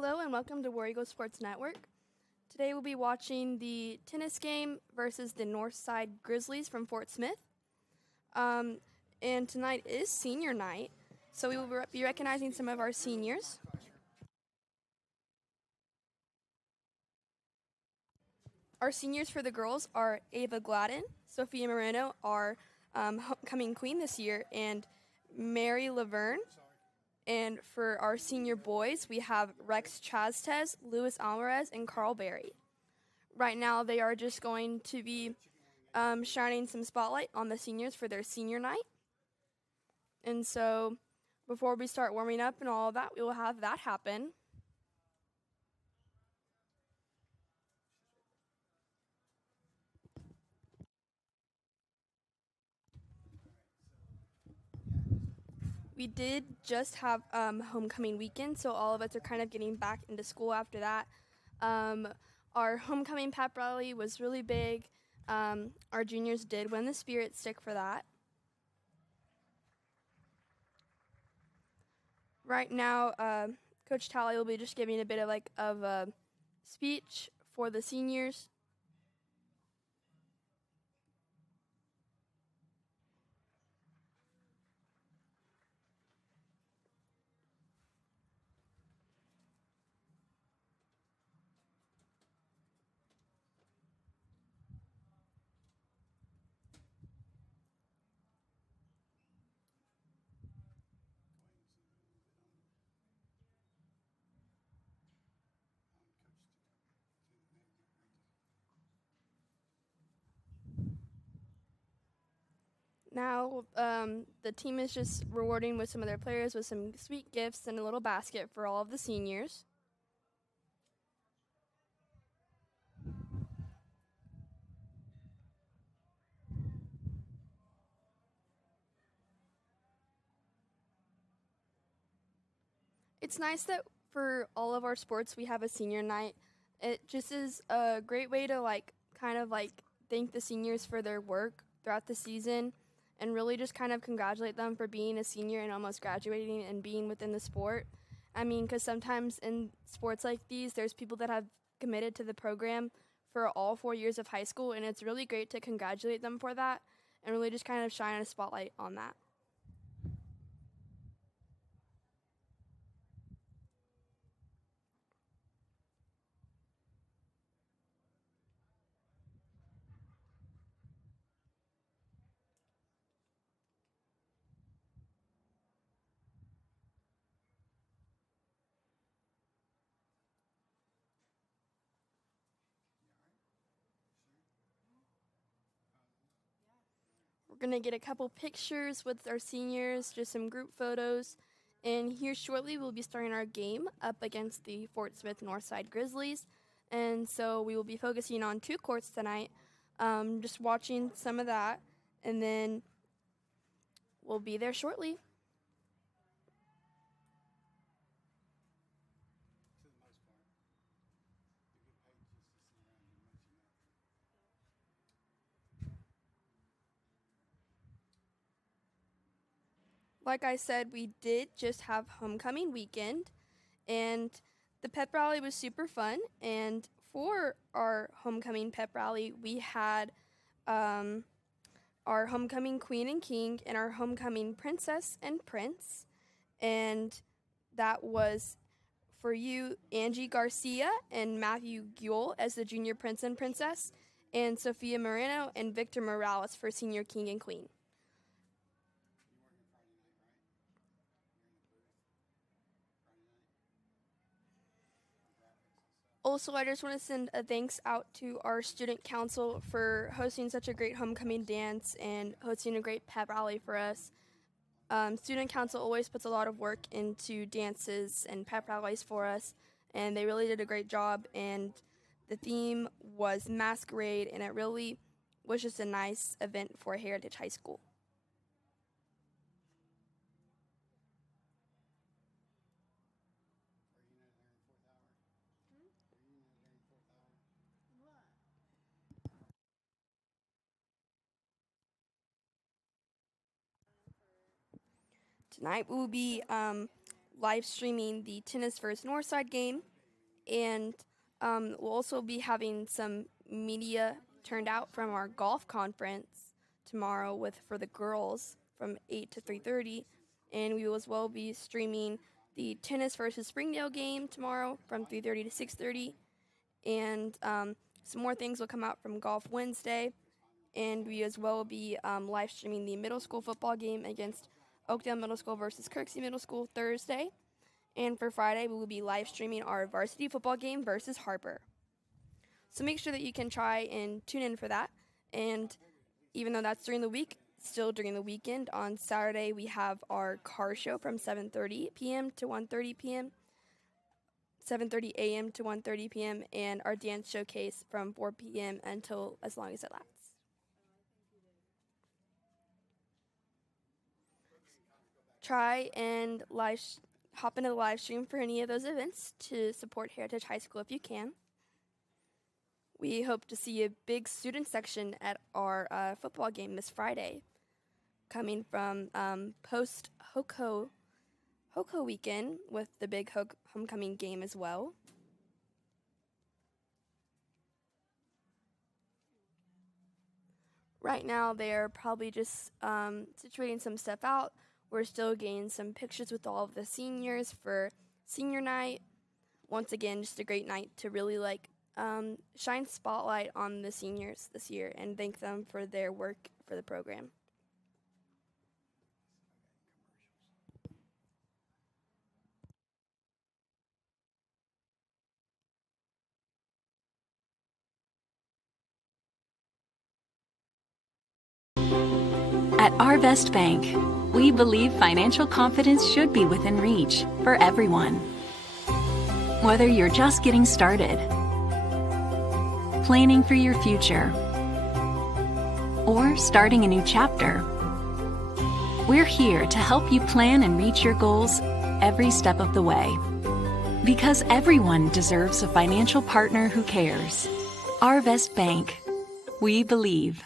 Hello and welcome to War Eagle Sports Network. Today we'll be watching the tennis game versus the Northside Grizzlies from Fort Smith. And tonight is senior night, so we will be recognizing some of our seniors. Our seniors for the girls are Ava Gladden, Sophia Moreno, our homecoming queen this year, and Mary Laverne. And for our senior boys, we have Rex Chastes, Luis Alvarez, and Carl Berry. Right now, they are just going to be shining some spotlight on the seniors for their senior night. And so, before we start warming up and all of that, we will have that happen. We did just have homecoming weekend, so all of us are kind of getting back into school after that. Our homecoming pep rally was really big. Our juniors did win the Spirit Stick for that. Right now, Coach Talley will be just giving a bit of a speech for the seniors. Now, the team is just rewarding with some of their players with some sweet gifts and a little basket for all of the seniors. It's nice that for all of our sports we have a senior night. It just is a great way to kind of thank the seniors for their work throughout the season and really just kind of congratulate them for being a senior and almost graduating and being within the sport. I mean, because sometimes in sports like these, there's people that have committed to the program for all 4 years of high school, and it's really great to congratulate them for that and really just kind of shine a spotlight on that. We're going to get a couple pictures with our seniors, just some group photos. And here shortly, we'll be starting our game up against the Fort Smith Northside Grizzlies. And so we will be focusing on 2 courts tonight, just watching some of that. And then we'll be there shortly. Like I said, we did just have homecoming weekend, and the pep rally was super fun. And for our homecoming pep rally, we had our homecoming queen and king and our homecoming princess and prince. And that was for you, Angie Garcia and Matthew Guel as the junior prince and princess, and Sophia Moreno and Victor Morales for senior king and queen. Also, I just want to send a thanks out to our student council for hosting such a great homecoming dance and hosting a great pep rally for us. Student council always puts a lot of work into dances and pep rallies for us, and they really did a great job. And the theme was masquerade, and it really was just a nice event for Heritage High School. Tonight we will be live streaming the tennis versus Northside game, and we'll also be having some media turned out from our golf conference tomorrow for the girls from 8 to 3:30, and we will as well be streaming the tennis versus Springdale game tomorrow from 3:30 to 6:30, and some more things will come out from Golf Wednesday, and we as well will be live streaming the middle school football game against Oakdale Middle School versus Kirksey Middle School Thursday, and for Friday we will be live streaming our varsity football game versus Harper. So make sure that you can try and tune in for that, and even though that's during the week, still during the weekend, on Saturday we have our car show from 7:30 p.m. to 1:30 p.m., 7:30 a.m. to 1:30 p.m., and our dance showcase from 4 p.m. until as long as it lasts. Try and hop into the live stream for any of those events to support Heritage High School if you can. We hope to see a big student section at our football game this Friday, coming from post-HOCO weekend with the big homecoming game as well. Right now, they're probably just situating some stuff out. We're still getting some pictures with all of the seniors for senior night. Once again, just a great night to really shine spotlight on the seniors this year and thank them for their work for the program. At Arvest Bank, we believe financial confidence should be within reach for everyone. Whether you're just getting started, planning for your future, or starting a new chapter, we're here to help you plan and reach your goals every step of the way. Because everyone deserves a financial partner who cares. Arvest Bank. We believe.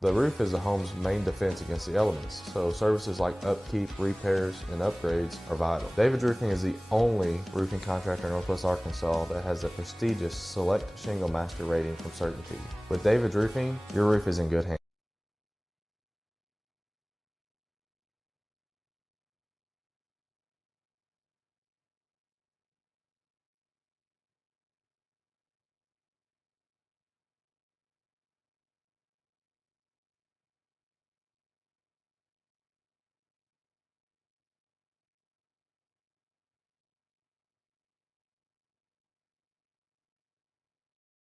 The roof is the home's main defense against the elements, so services like upkeep, repairs, and upgrades are vital. David's Roofing is the only roofing contractor in Northwest Arkansas that has the prestigious Select Shingle Master rating from Certainty. With David's Roofing, your roof is in good hands.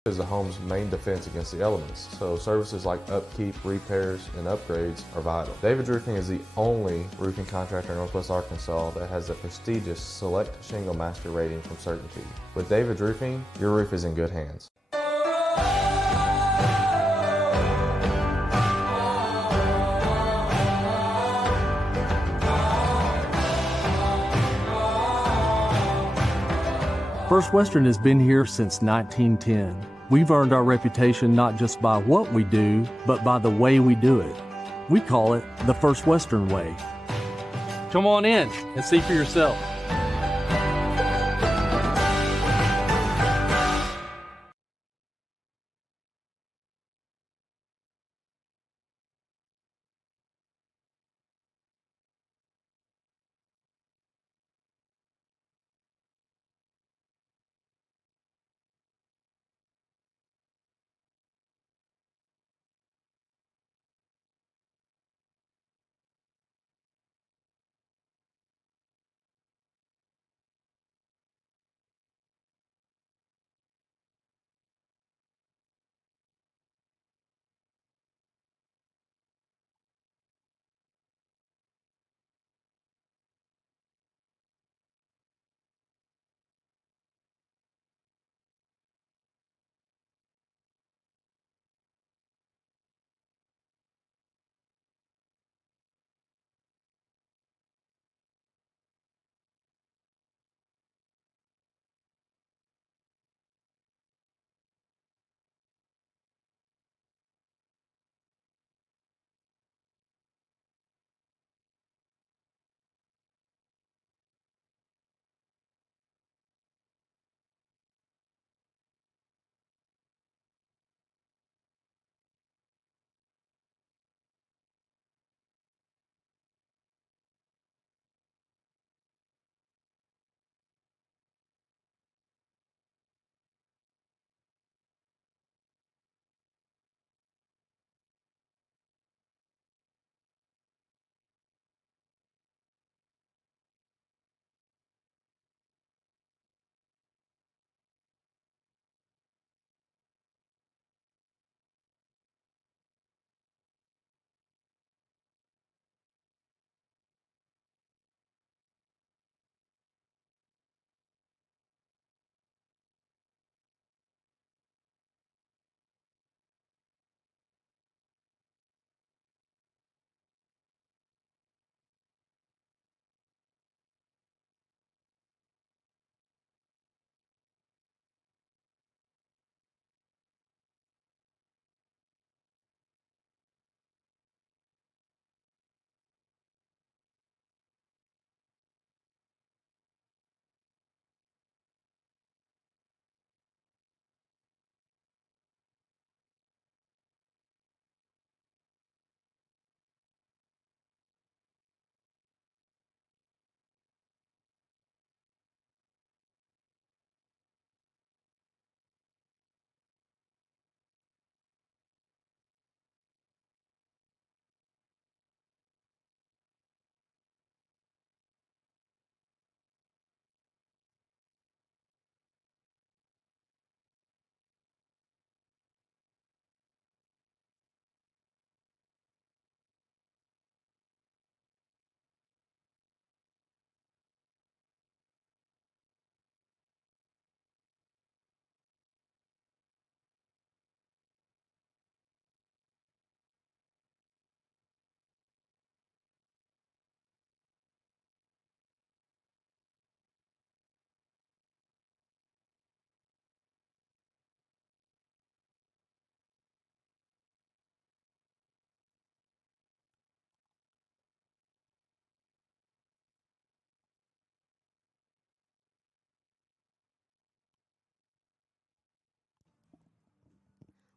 Is the home's main defense against the elements, so services like upkeep, repairs, and upgrades are vital. David's Roofing is the only roofing contractor in Northwest Arkansas that has the prestigious Select Shingle Master rating from Certainty. With David's Roofing, your roof is in good hands. First Western has been here since 1910. We've earned our reputation not just by what we do, but by the way we do it. We call it the First Western Way. Come on in and see for yourself.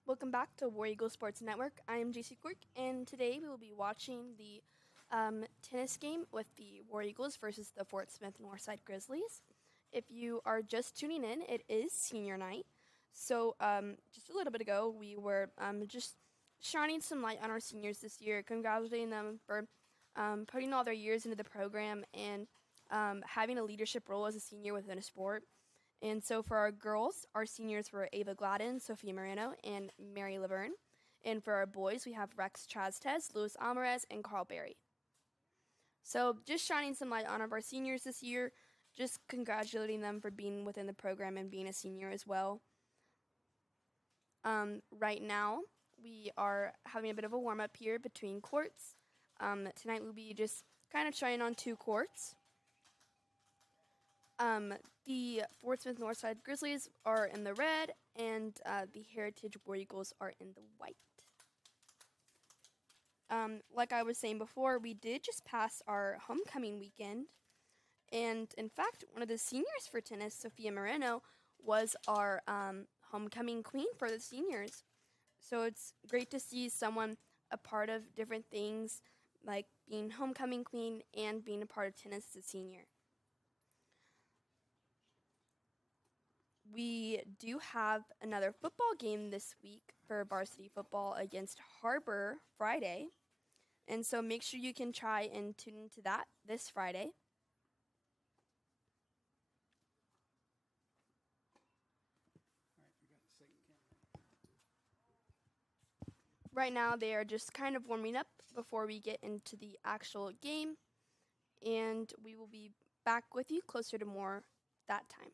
Welcome back to War Eagle Sports Network. I am JC Quirk, and today we will be watching the tennis game with the War Eagles versus the Fort Smith Northside Grizzlies. If you are just tuning in, it is senior night. So just a little bit ago, we were just shining some light on our seniors this year, congratulating them for putting all their years into the program and having a leadership role as a senior within a sport. And so for our girls, our seniors were Ava Gladden, Sophia Moreno, and Mary Laverne. And for our boys, we have Rex Chastes, Luis Alvarez, and Carl Berry. So just shining some light on our seniors this year, just congratulating them for being within the program and being a senior as well. Right now, we are having a bit of a warm-up here between courts. Tonight we'll be just kind of trying on two courts. The Fort Smith Northside Grizzlies are in the red, and the Heritage War Eagles are in the white. like I was saying before, we did just pass our homecoming weekend. And in fact, one of the seniors for tennis, Sophia Moreno, was our homecoming queen for the seniors. So it's great to see someone a part of different things, like being homecoming queen and being a part of tennis as a senior. We do have another football game this week for varsity football against Harbor Friday. And so make sure you can try and tune into that this Friday. Right now, they are just kind of warming up before we get into the actual game. And we will be back with you closer to more that time.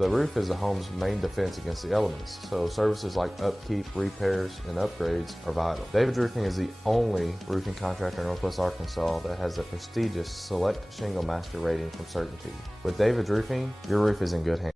The roof is the home's main defense against the elements, so services like upkeep, repairs, and upgrades are vital. David's Roofing is the only roofing contractor in Northwest Arkansas that has the prestigious Select Shingle Master rating from Certainty. With David's Roofing, your roof is in good hands.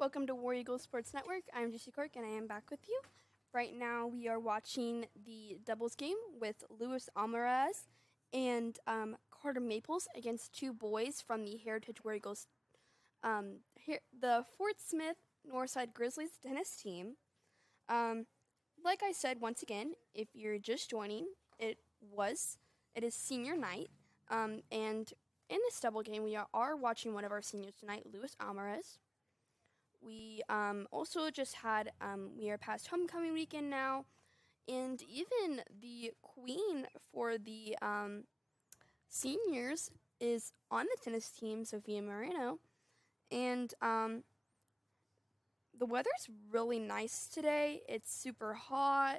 Welcome to War Eagle Sports Network. I'm Jesse Cork, and I am back with you. Right now, we are watching the doubles game with Luis Almaraz and Carter Maples against two boys from the Heritage War Eagles, the Fort Smith Northside Grizzlies tennis team. Like I said, once again, if you're just joining, it is senior night, and in this double game, we are watching one of our seniors tonight, Luis Almaraz. We also just had, we are past homecoming weekend now, and even the queen for the seniors is on the tennis team, Sophia Moreno, and the weather's really nice today. It's super hot,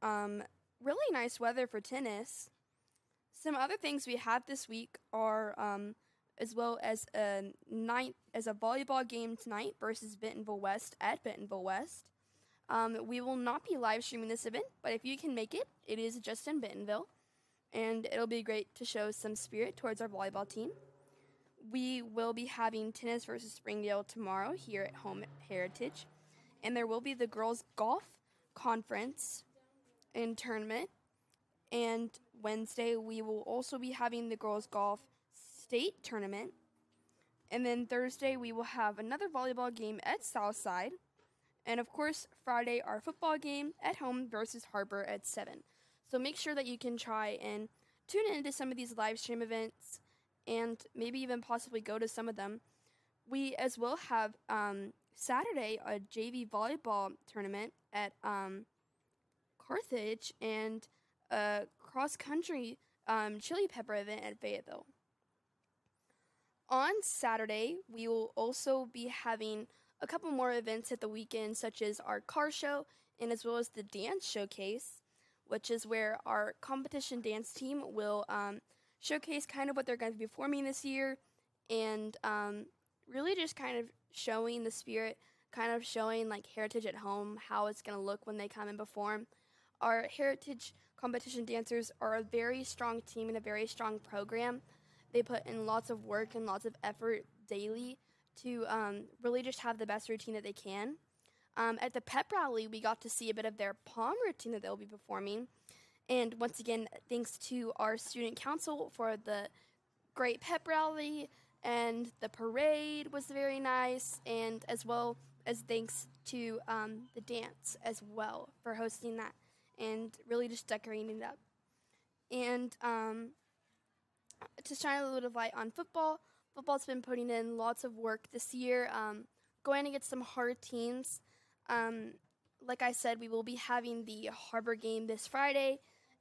really nice weather for tennis. Some other things we have this week are as well as a volleyball game tonight versus Bentonville West at Bentonville West. We will not be live streaming this event, but if you can make it, it is just in Bentonville, and it'll be great to show some spirit towards our volleyball team. We will be having tennis versus Springdale tomorrow here at home at Heritage, and there will be the girls golf conference and tournament. And Wednesday, we will also be having the girls golf state tournament. And then Thursday, we will have another volleyball game at Southside. And of course, Friday, our football game at home versus Harbor at 7. So make sure that you can try and tune into some of these live stream events and maybe even possibly go to some of them. We as well have Saturday a JV volleyball tournament at Carthage and a cross-country chili pepper event at Fayetteville. On Saturday, we will also be having a couple more events at the weekend, such as our car show and as well as the dance showcase, which is where our competition dance team will showcase kind of what they're going to be performing this year and really just kind of showing the spirit, kind of showing like Heritage at home, how it's going to look when they come and perform. Our Heritage competition dancers are a very strong team and a very strong program. They put in lots of work and lots of effort daily to really just have the best routine that they can. At the pep rally, we got to see a bit of their pom routine that they'll be performing. And once again, thanks to our student council for the great pep rally, and the parade was very nice, and as well as thanks to the dance as well for hosting that and really just decorating it up. And to shine a little bit of light on football, football's been putting in lots of work this year, going against some hard teams. Like I said, we will be having the Harbor game this Friday,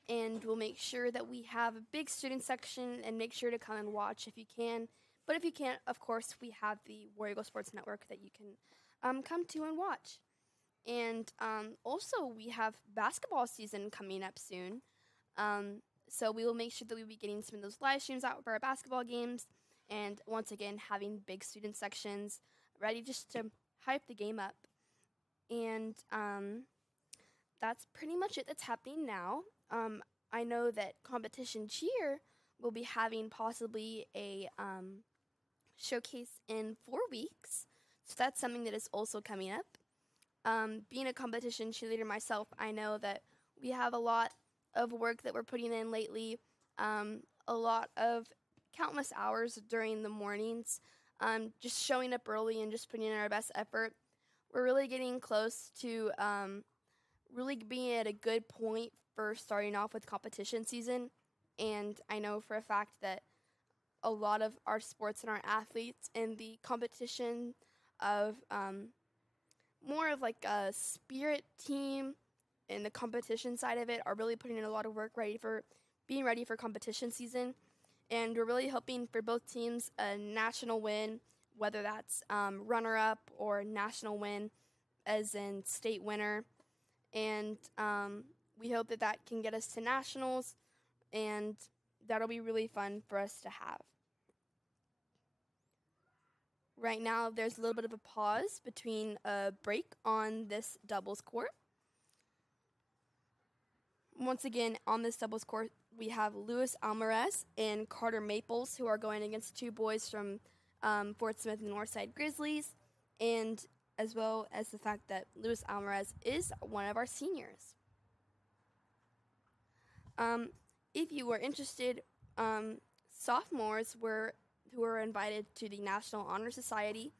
and we'll make sure that we have a big student section and make sure to come and watch if you can. But if you can't, of course, we have the War Eagle Sports Network that you can come to and watch. And also, we have basketball season coming up soon. So we will make sure that we'll be getting some of those live streams out for our basketball games. And once again, having big student sections ready just to hype the game up. And that's pretty much it that's happening now. I know that competition cheer will be having possibly a showcase in 4 weeks. So that's something that is also coming up. Being a competition cheerleader myself, I know that we have a lot of work that we're putting in lately, a lot of countless hours during the mornings, just showing up early and just putting in our best effort. We're really getting close to really being at a good point for starting off with competition season. And I know for a fact that a lot of our sports and our athletes in the competition of more of like a spirit team and the competition side of it are really putting in a lot of work being ready for competition season. And we're really hoping for both teams a national win, whether that's runner-up or national win as in state winner. And we hope that that can get us to nationals, and that'll be really fun for us to have. Right now, there's a little bit of a pause between a break on this doubles court. Once again, on this doubles court, we have Luis Almaraz and Carter Maples, who are going against two boys from Fort Smith and Northside Grizzlies. And as well as the fact that Luis Alvarez is one of our seniors. If you were interested, sophomores who were invited to the National Honor Society.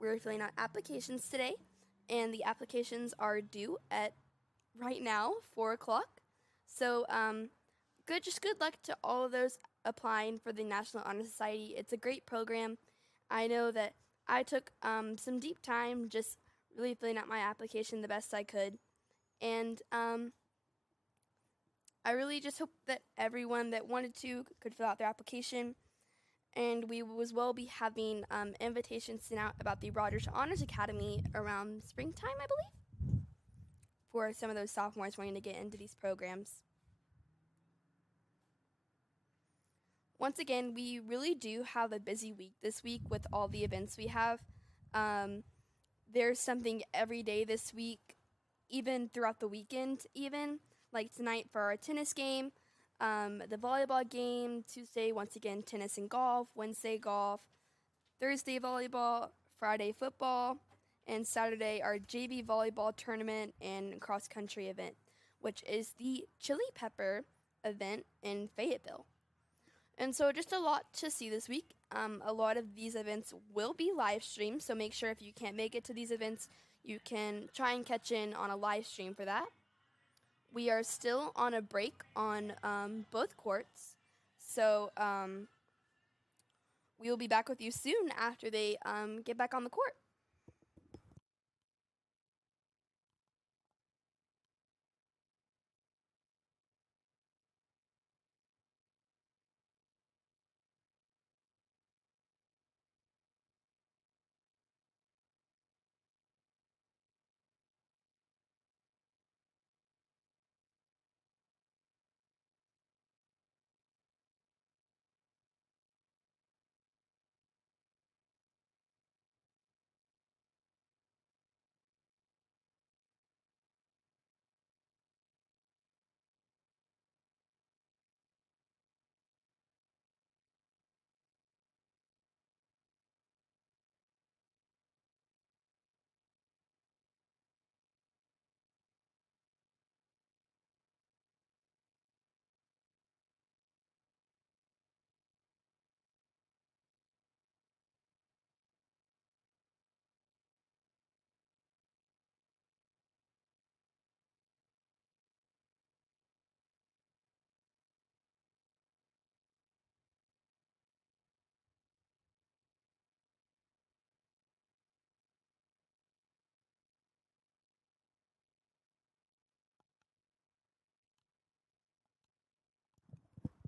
We're filling out applications today, and the applications are due at right now 4:00. So good luck to all of those applying for the National Honor Society. It's a great program. I know that I took some deep time just really filling out my application the best I could, and I really just hope that everyone that wanted to could fill out their application. And we will as well be having invitations sent out about the Rogers Honors Academy around springtime, I believe, for some of those sophomores wanting to get into these programs. Once again, we really do have a busy week this week with all the events we have. There's something every day this week, even throughout the weekend, even like tonight for our tennis game. The volleyball game, Tuesday, once again, tennis and golf, Wednesday, golf, Thursday, volleyball, Friday, football, and Saturday, our JV volleyball tournament and cross-country event, which is the Chili Pepper event in Fayetteville. And so just a lot to see this week. A lot of these events will be live streamed, so make sure if you can't make it to these events, you can try and catch in on a live stream for that. We are still on a break on both courts, so we will be back with you soon after they get back on the court.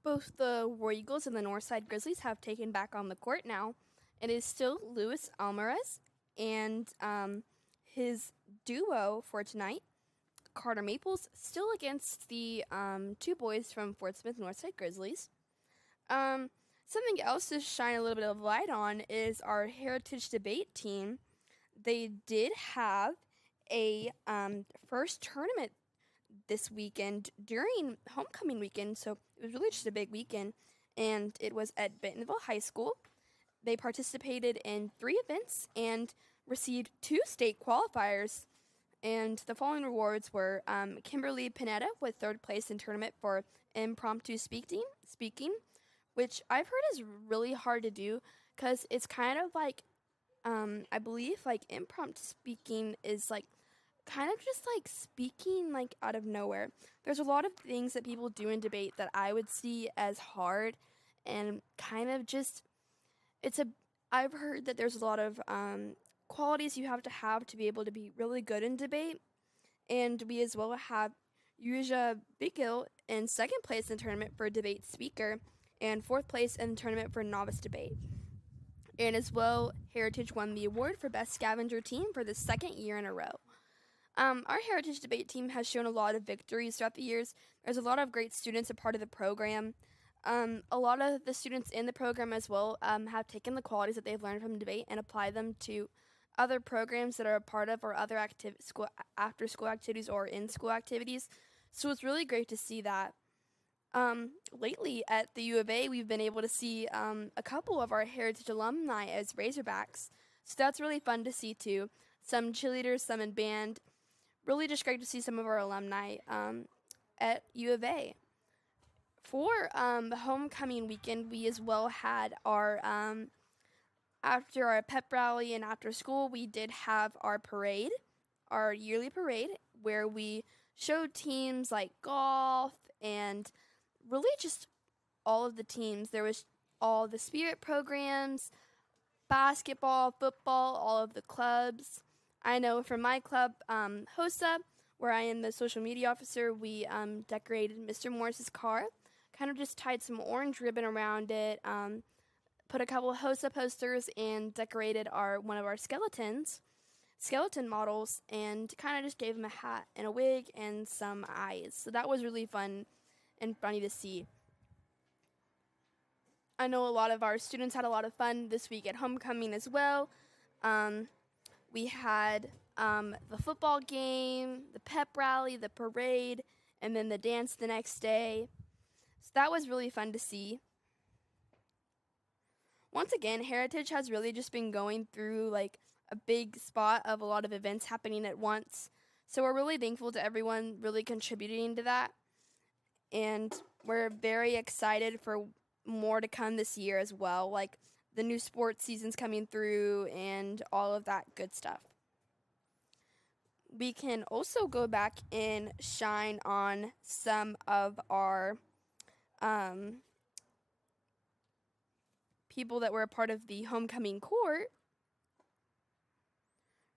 Both the War Eagles and the Northside Grizzlies have taken back on the court now. It is still Luis Alvarez and his duo for tonight, Carter Maples, still against the two boys from Fort Smith Northside Grizzlies. Something else to shine a little bit of light on is our Heritage Debate team. They did have a first tournament this weekend during homecoming weekend, so it was really just a big weekend, and it was at Bentonville High School. They participated in 3 events and received 2 state qualifiers, and the following rewards were Kimberly Pinetta with 3rd place in tournament for impromptu speaking, which I've heard is really hard to do because it's kind of like, I believe like impromptu speaking is like kind of just like speaking like out of nowhere. There's a lot of things that people do in debate that I would see as hard and kind of just I've heard that there's a lot of qualities you have to be able to be really good in debate, and we as well have Yuja Bigil in 2nd place in the tournament for debate speaker and 4th place in the tournament for novice debate. And as well, Heritage won the award for best scavenger team for the 2nd year in a row. Our Heritage Debate team has shown a lot of victories throughout the years. There's a lot of great students a part of the program. A lot of the students in the program as well have taken the qualities that they've learned from debate and applied them to other programs that are a part of or other after-school activities or in-school activities. So it's really great to see that. Lately at the U of A, we've been able to see a couple of our Heritage alumni as Razorbacks. So that's really fun to see too. Some cheerleaders, some in band. Really just great to see some of our alumni at U of A. For the homecoming weekend, we as well had our after our pep rally and after school, we did have our parade, our yearly parade, where we showed teams like golf and really just all of the teams. There was all the spirit programs, basketball, football, all of the clubs. I know for my club, HOSA, where I am the social media officer, we decorated Mr. Morris's car, kind of just tied some orange ribbon around it, put a couple of HOSA posters, and decorated one of our skeleton models, and kind of just gave him a hat and a wig and some eyes. So that was really fun and funny to see. I know a lot of our students had a lot of fun this week at homecoming as well. We had the football game, the pep rally, the parade, and then the dance the next day. So that was really fun to see. Once again, Heritage has really just been going through like a big spot of a lot of events happening at once. So we're really thankful to everyone really contributing to that. And we're very excited for more to come this year as well, like the new sports seasons coming through and all of that good stuff. We can also go back and shine on some of our people that were a part of the homecoming court.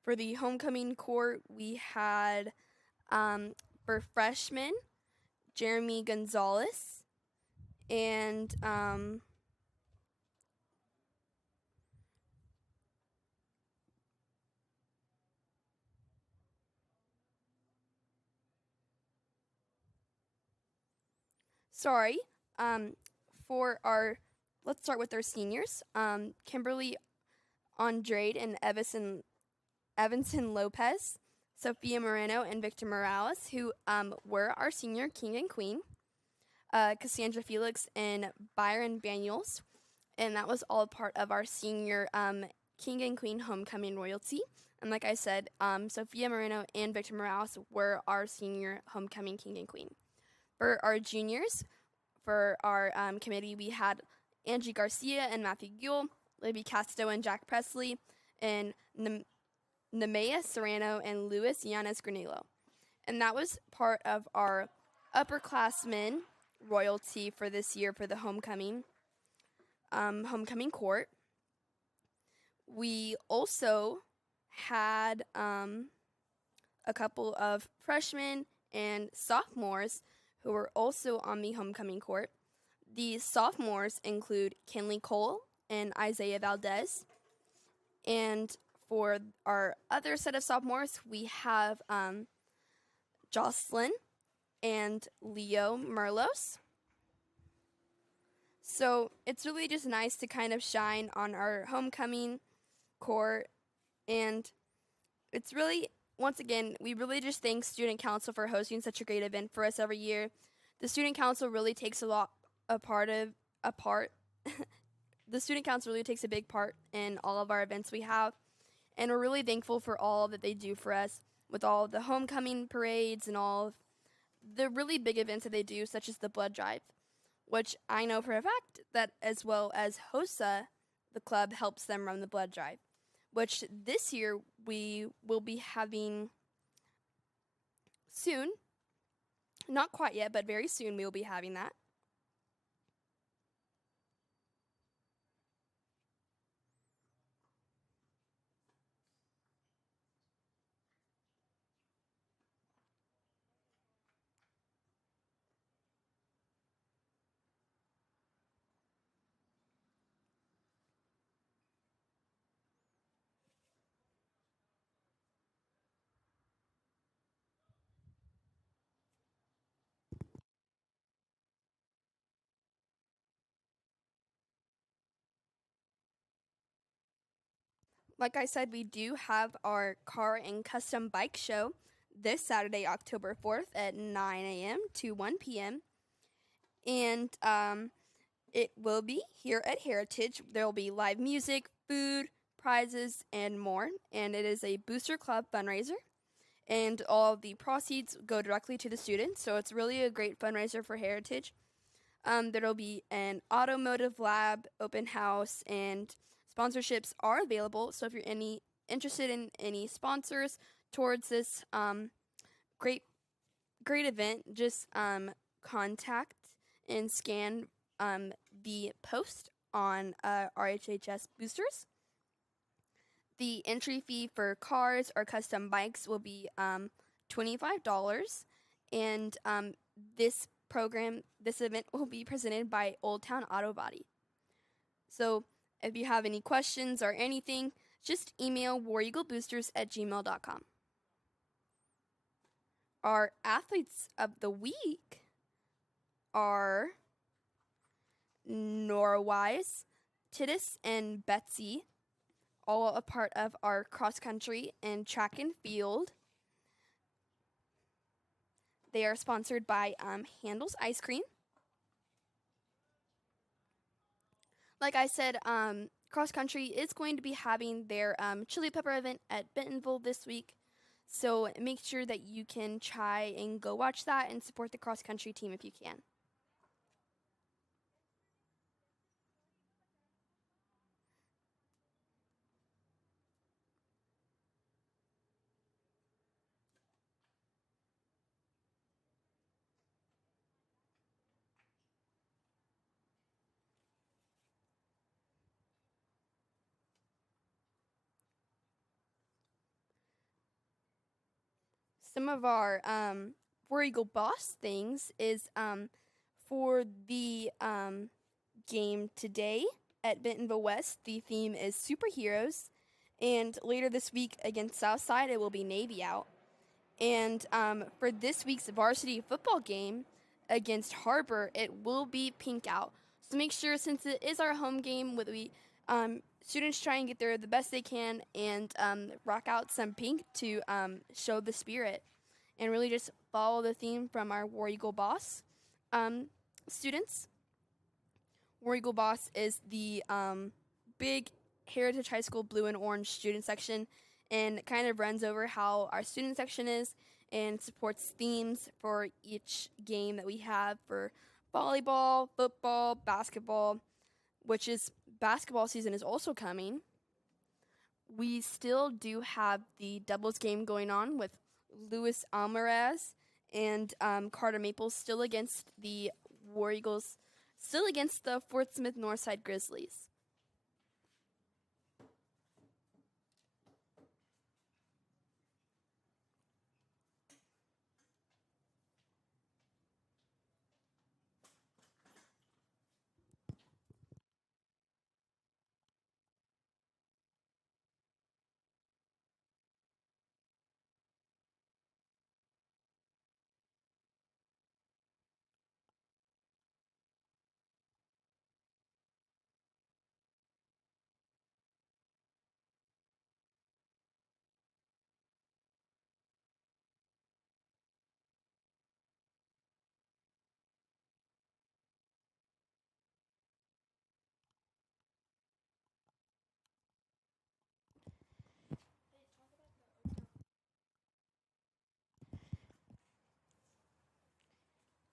For the homecoming court, we had for freshmen, Jeremy Gonzalez, and for our, let's start with our seniors, Kimberly Andrade and Evanson Lopez, Sophia Moreno, and Victor Morales, who were our senior king and queen, Cassandra Felix and Byron Daniels, and that was all part of our senior king and queen homecoming royalty. And like I said, Sophia Moreno and Victor Morales were our senior homecoming king and queen. For our juniors, for our committee, we had Angie Garcia and Matthew Guel, Libby Casto and Jack Presley, and Nemea Serrano and Luis Yanes Granillo. And that was part of our upperclassmen royalty for this year for the homecoming court. We also had a couple of freshmen and sophomores who were also on the homecoming court. The sophomores include Kinley Cole and Isaiah Valdez. And for our other set of sophomores, we have Jocelyn and Leo Merlos. So it's really just nice to kind of shine on our homecoming court. And it's really, once again, we really just thank Student Council for hosting such a great event for us every year. The Student Council really takes the Student Council really takes a big part in all of our events we have. And we're really thankful for all that they do for us with all the homecoming parades and all of the really big events that they do, such as the blood drive, which I know for a fact that as well as HOSA, the club helps them run the blood drive, which this year we will be having soon. Not quite yet, but very soon we will be having that. Like I said, we do have our car and custom bike show this Saturday, October 4th at 9 a.m. to 1 p.m. And it will be here at Heritage. There will be live music, food, prizes, and more. And it is a Booster Club fundraiser. And all of the proceeds go directly to the students. So it's really a great fundraiser for Heritage. There'll be an automotive lab, open house, and sponsorships are available. So if you're interested in any sponsors towards this great great event, just contact and scan the post on RHHS boosters. The entry fee for cars or custom bikes will be $25, and this event will be presented by Old Town Auto Body. So if you have any questions or anything, just email wareagleboosters@gmail.com. Our athletes of the week are Nora Wise, Titus, and Betsy, all a part of our cross country and track and field. They are sponsored by Handel's Ice Cream. Like I said, cross country is going to be having their chili pepper event at Bentonville this week. So make sure that you can try and go watch that and support the cross country team if you can. Some of our War Eagle Boss things is for the game today at Bentonville West, the theme is superheroes. And later this week against Southside, it will be Navy out. And for this week's varsity football game against Harbor, it will be pink out. So make sure, since it is our home game, students try and get there the best they can and rock out some pink to show the spirit and really just follow the theme from our War Eagle Boss students. War Eagle Boss is the big Heritage High School blue and orange student section, and kind of runs over how our student section is and supports themes for each game that we have for volleyball, football, basketball, which is basketball season is also coming. We still do have the doubles game going on with Luis Almaraz and Carter Maples still against the War Eagles, still against the Fort Smith Northside Grizzlies.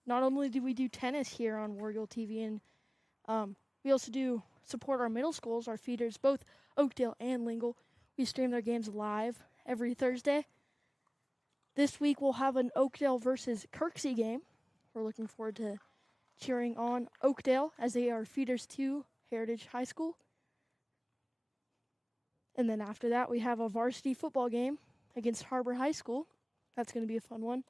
Not only do we do tennis here on War Eagle TV, and we also do support our middle schools, our feeders, both Oakdale and Lingle. We stream their games live every Thursday. This week we'll have an Oakdale versus Kirksey game. We're looking forward to cheering on Oakdale as they are feeders to Heritage High School. And then after that, we have a varsity football game against Harbor High School. That's going to be a fun one.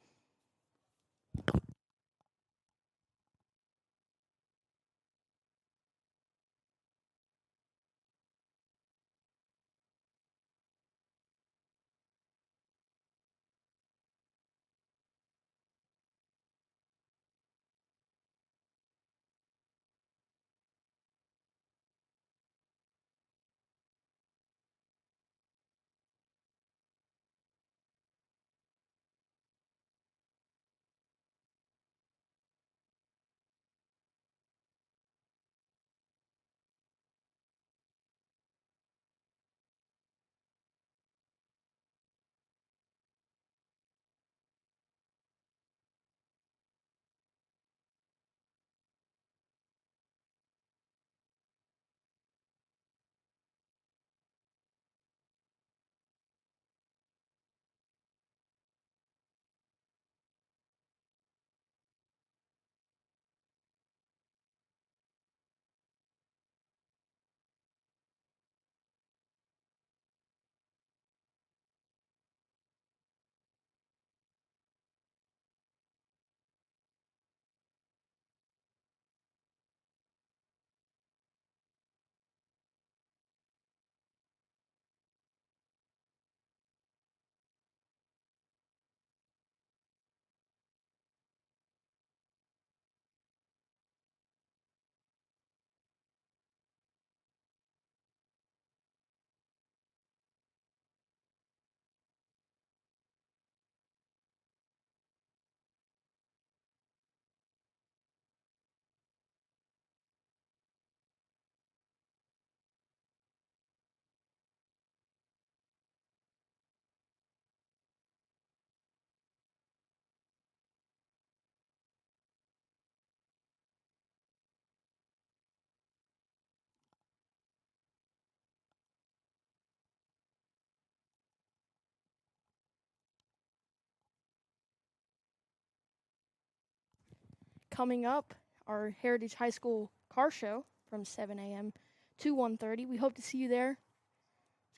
coming up, our Heritage High School car show from 7 a.m. to 1:30. We hope to see you there.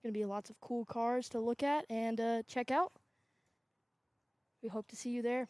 There's going to be lots of cool cars to look at and check out. We hope to see you there.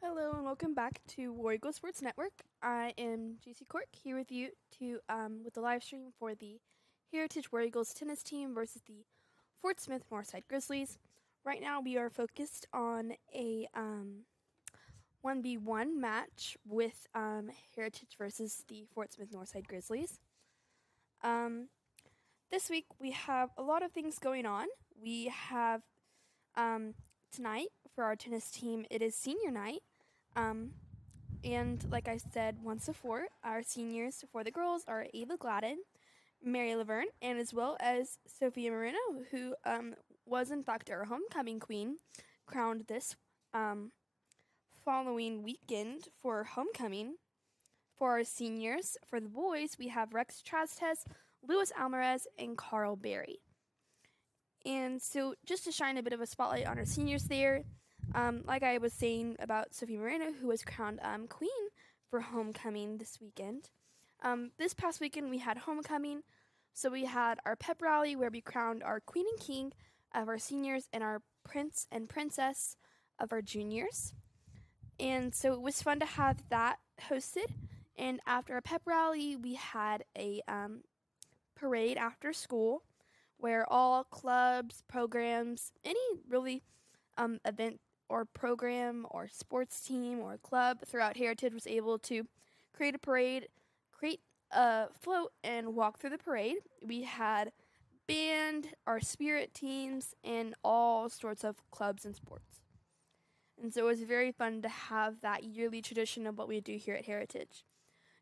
Hello and welcome back to War Eagle Sports Network. I am JC Cork here with you to with the live stream for the Heritage War Eagles tennis team versus the Fort Smith Northside Grizzlies. Right now we are focused on a 1v1 match with Heritage versus the Fort Smith Northside Grizzlies. This week we have a lot of things going on. We have tonight for our tennis team, it is senior night. And like I said once before, our seniors for the girls are Ava Gladden, Mary Laverne, and as well as Sophia Moreno, who was in fact our homecoming queen, crowned this following weekend for homecoming. For our seniors, for the boys, we have Rex Trastes, Luis Alvarez, and Carl Berry. And so just to shine a bit of a spotlight on our seniors there, like I was saying about Sophie Moreno, who was crowned queen for homecoming this weekend. This past weekend we had homecoming, so we had our pep rally where we crowned our queen and king of our seniors and our prince and princess of our juniors. And so it was fun to have that hosted. And after our pep rally, we had a parade after school where all clubs, programs, any really event or program or sports team or club throughout Heritage was able to create a parade, create a float, and walk through the parade. We had band, our spirit teams, and all sorts of clubs and sports. And so it was very fun to have that yearly tradition of what we do here at Heritage.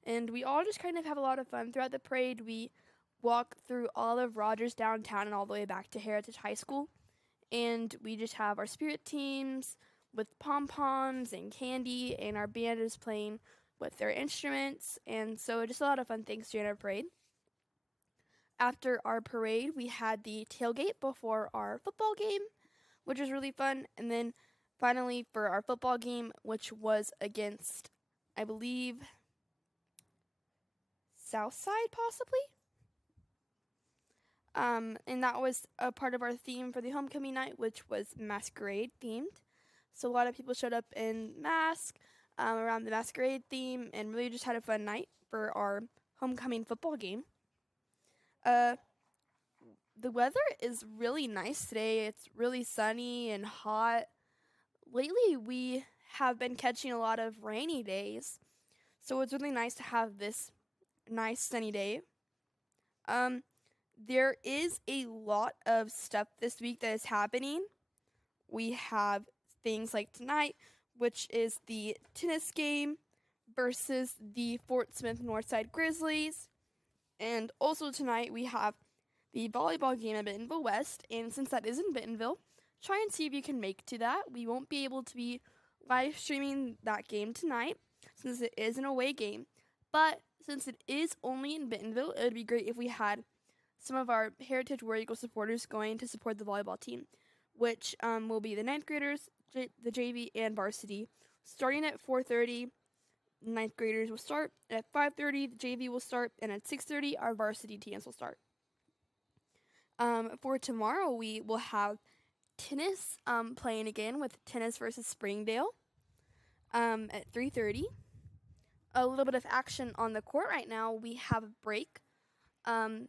And we all just kind of have a lot of fun throughout the parade. We walk through all of Rogers downtown and all the way back to Heritage High School. And we just have our spirit teams with pom-poms and candy, and our band is playing with their instruments. And so just a lot of fun things during our parade. After our parade, we had the tailgate before our football game, which was really fun. And then finally for our football game, which was against, I believe, Southside possibly? And that was a part of our theme for the homecoming night, which was masquerade themed. So a lot of people showed up in mask around the masquerade theme and really just had a fun night for our homecoming football game. The weather is really nice today. It's really sunny and hot. Lately, we have been catching a lot of rainy days, so it's really nice to have this nice sunny day. There is a lot of stuff this week that is happening. We have things like tonight, which is the tennis game versus the Fort Smith Northside Grizzlies. And also tonight we have the volleyball game at Bentonville West. And since that is in Bentonville, try and see if you can make to that. We won't be able to be live streaming that game tonight since it is an away game. But since it is only in Bentonville, it would be great if we had some of our Heritage War Eagle supporters going to support the volleyball team, which will be the 9th graders, the JV, and varsity. Starting at 4:30, 9th graders will start. At 5:30, the JV will start. And at 6:30, our varsity teams will start. For tomorrow, we will have tennis playing again with tennis versus Springdale at 3:30. A little bit of action on the court right now. We have a break.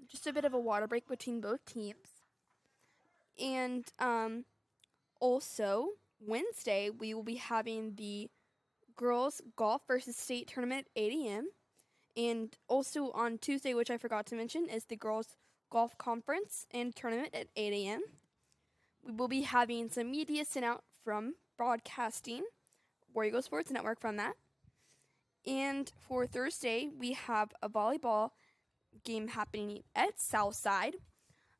Just a bit of a water break between both teams. And also, Wednesday, we will be having the girls golf versus state tournament at 8 a.m. And also on Tuesday, which I forgot to mention, is the girls golf conference and tournament at 8 a.m. We will be having some media sent out from broadcasting, War Eagle Sports Network, from that. And for Thursday, we have a volleyball game happening at Southside.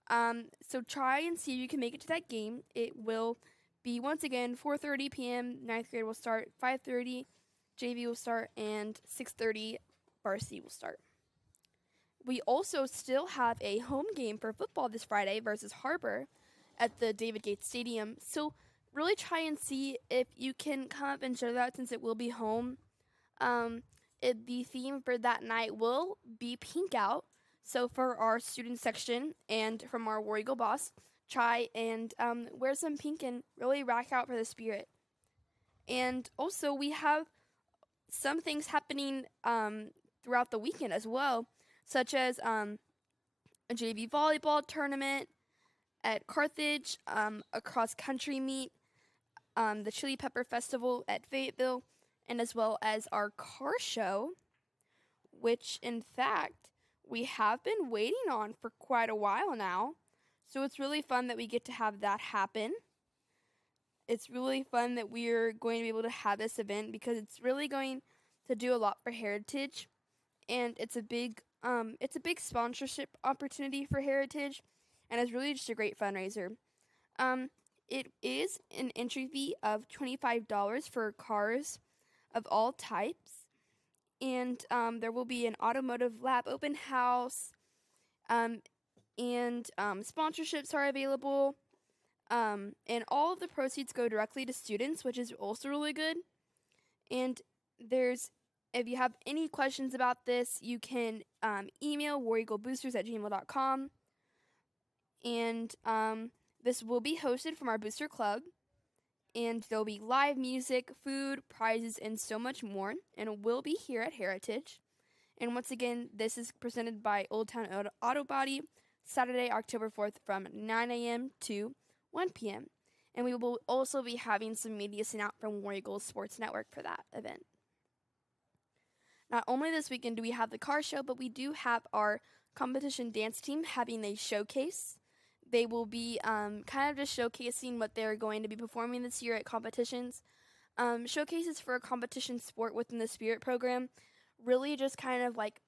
So try and see if you can make it to that game. It will be, once again, 4:30 p.m. 9th grade will start, 5:30 JV will start, and 6:30 varsity will start. We also still have a home game for football this Friday versus Harbor at the David Gates Stadium. So really try and see if you can come up and show that since it will be home. The theme for that night will be pink out. So for our student section and from our War Eagle boss, try and wear some pink and really rock out for the spirit. And also, we have some things happening throughout the weekend as well, such as a JV volleyball tournament at Carthage, a cross country meet, the Chili Pepper Festival at Fayetteville, and as well as our car show, which in fact we have been waiting on for quite a while now. So it's really fun that we get to have that happen. It's really fun that we're going to be able to have this event because it's really going to do a lot for Heritage, and it's a big sponsorship opportunity for Heritage, and it's really just a great fundraiser. It is an entry fee of $25 for cars of all types, and there will be an automotive lab open house, and sponsorships are available, and all of the proceeds go directly to students, which is also really good. And if you have any questions about this, you can email wareeagleboosters@gmail.com, and this will be hosted from our booster club, and there'll be live music, food, prizes, and so much more, and it will be here at Heritage. And once again, this is presented by Old Town Auto Body, Saturday, October 4th from 9 a.m. to 1 p.m. And we will also be having some media sent out from War Eagles Sports Network for that event. Not only this weekend do we have the car show, but we do have our competition dance team having a showcase. They will be kind of just showcasing what they're going to be performing this year at competitions. Showcases for a competition sport within the Spirit program really just kind of like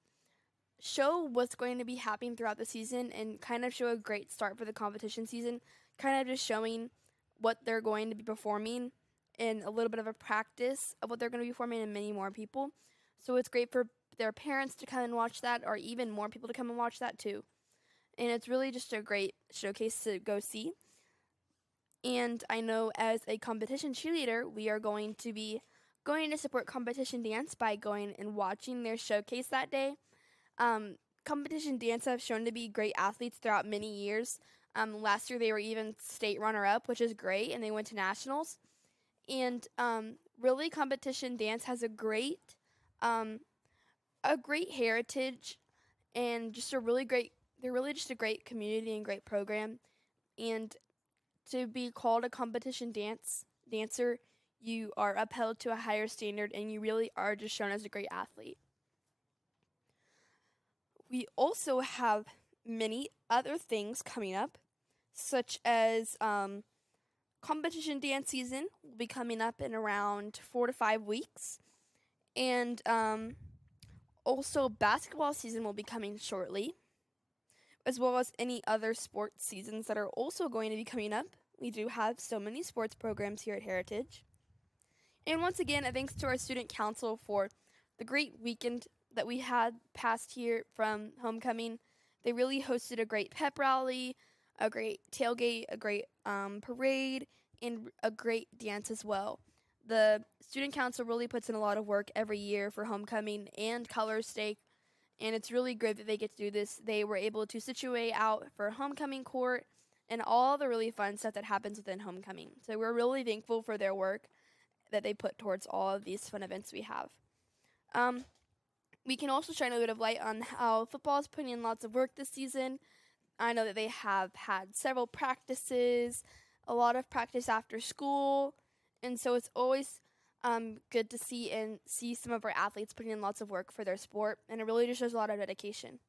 show what's going to be happening throughout the season and kind of show a great start for the competition season, kind of just showing what they're going to be performing and a little bit of a practice of what they're going to be performing and many more people. So it's great for their parents to come and watch that, or even more people to come and watch that too. And it's really just a great showcase to go see. And I know as a competition cheerleader, we are going to support competition dance by going and watching their showcase that day. Competition dance have shown to be great athletes throughout many years. Last year they were even state runner-up, which is great, and they went to nationals. And really, competition dance has a great heritage and just they're really just a great community and great program. And to be called a competition dancer, you are upheld to a higher standard, and you really are just shown as a great athlete. We also have many other things coming up, such as competition dance season will be coming up in around 4 to 5 weeks. And also basketball season will be coming shortly, as well as any other sports seasons that are also going to be coming up. We do have so many sports programs here at Heritage. And once again, a thanks to our student council for the great weekend that we had past here from homecoming. They really hosted a great pep rally, a great tailgate, a great parade, and a great dance as well. The student council really puts in a lot of work every year for homecoming and Colors Day, and it's really good that they get to do this. They were able to situate out for homecoming court and all the really fun stuff that happens within homecoming. So we're really thankful for their work that they put towards all of these fun events we have. We can also shine a little bit of light on how football is putting in lots of work this season. I know that they have had several practices, a lot of practice after school, and so it's always good to see some of our athletes putting in lots of work for their sport, and it really just shows a lot of dedication.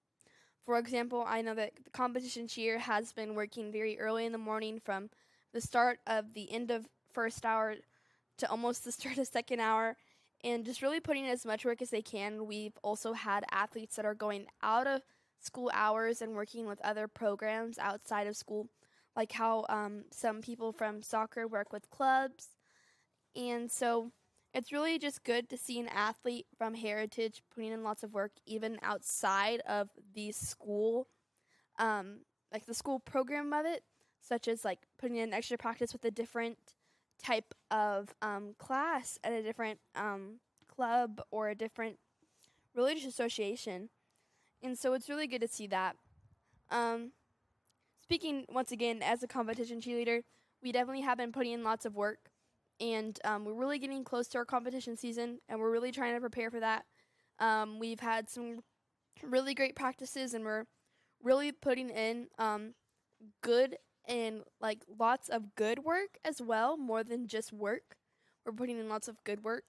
For example, I know that the competition cheer has been working very early in the morning from the start of the end of first hour to almost the start of second hour, and just really putting in as much work as they can. We've also had athletes that are going out of school hours and working with other programs outside of school, like how some people from soccer work with clubs. And so it's really just good to see an athlete from Heritage putting in lots of work even outside of the school, like the school program of it, such as like putting in extra practice with a different type of class at a different club or a different religious association. And so it's really good to see that. Speaking once again as a competition cheerleader, we definitely have been putting in lots of work, and we're really getting close to our competition season, and we're really trying to prepare for that. We've had some really great practices, and we're really putting in good and like lots of good work as well, more than just work. We're putting in lots of good work,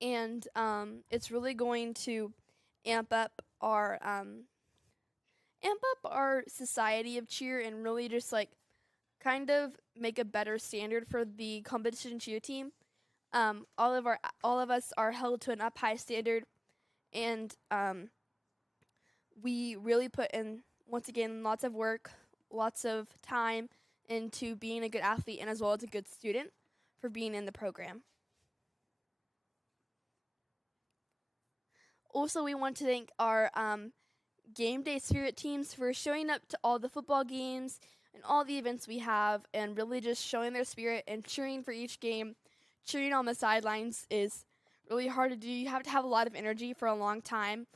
and it's really going to amp up our society of cheer, and really just like kind of make a better standard for the competition cheer team. All of us are held to an up high standard, and we really put in, once again, lots of work, lots of time into being a good athlete, and as well as a good student for being in the program. Also, we want to thank our game day spirit teams for showing up to all the football games and all the events we have, and really just showing their spirit and cheering for each game. Cheering on the sidelines is really hard to do. You have to have a lot of energy for a long time.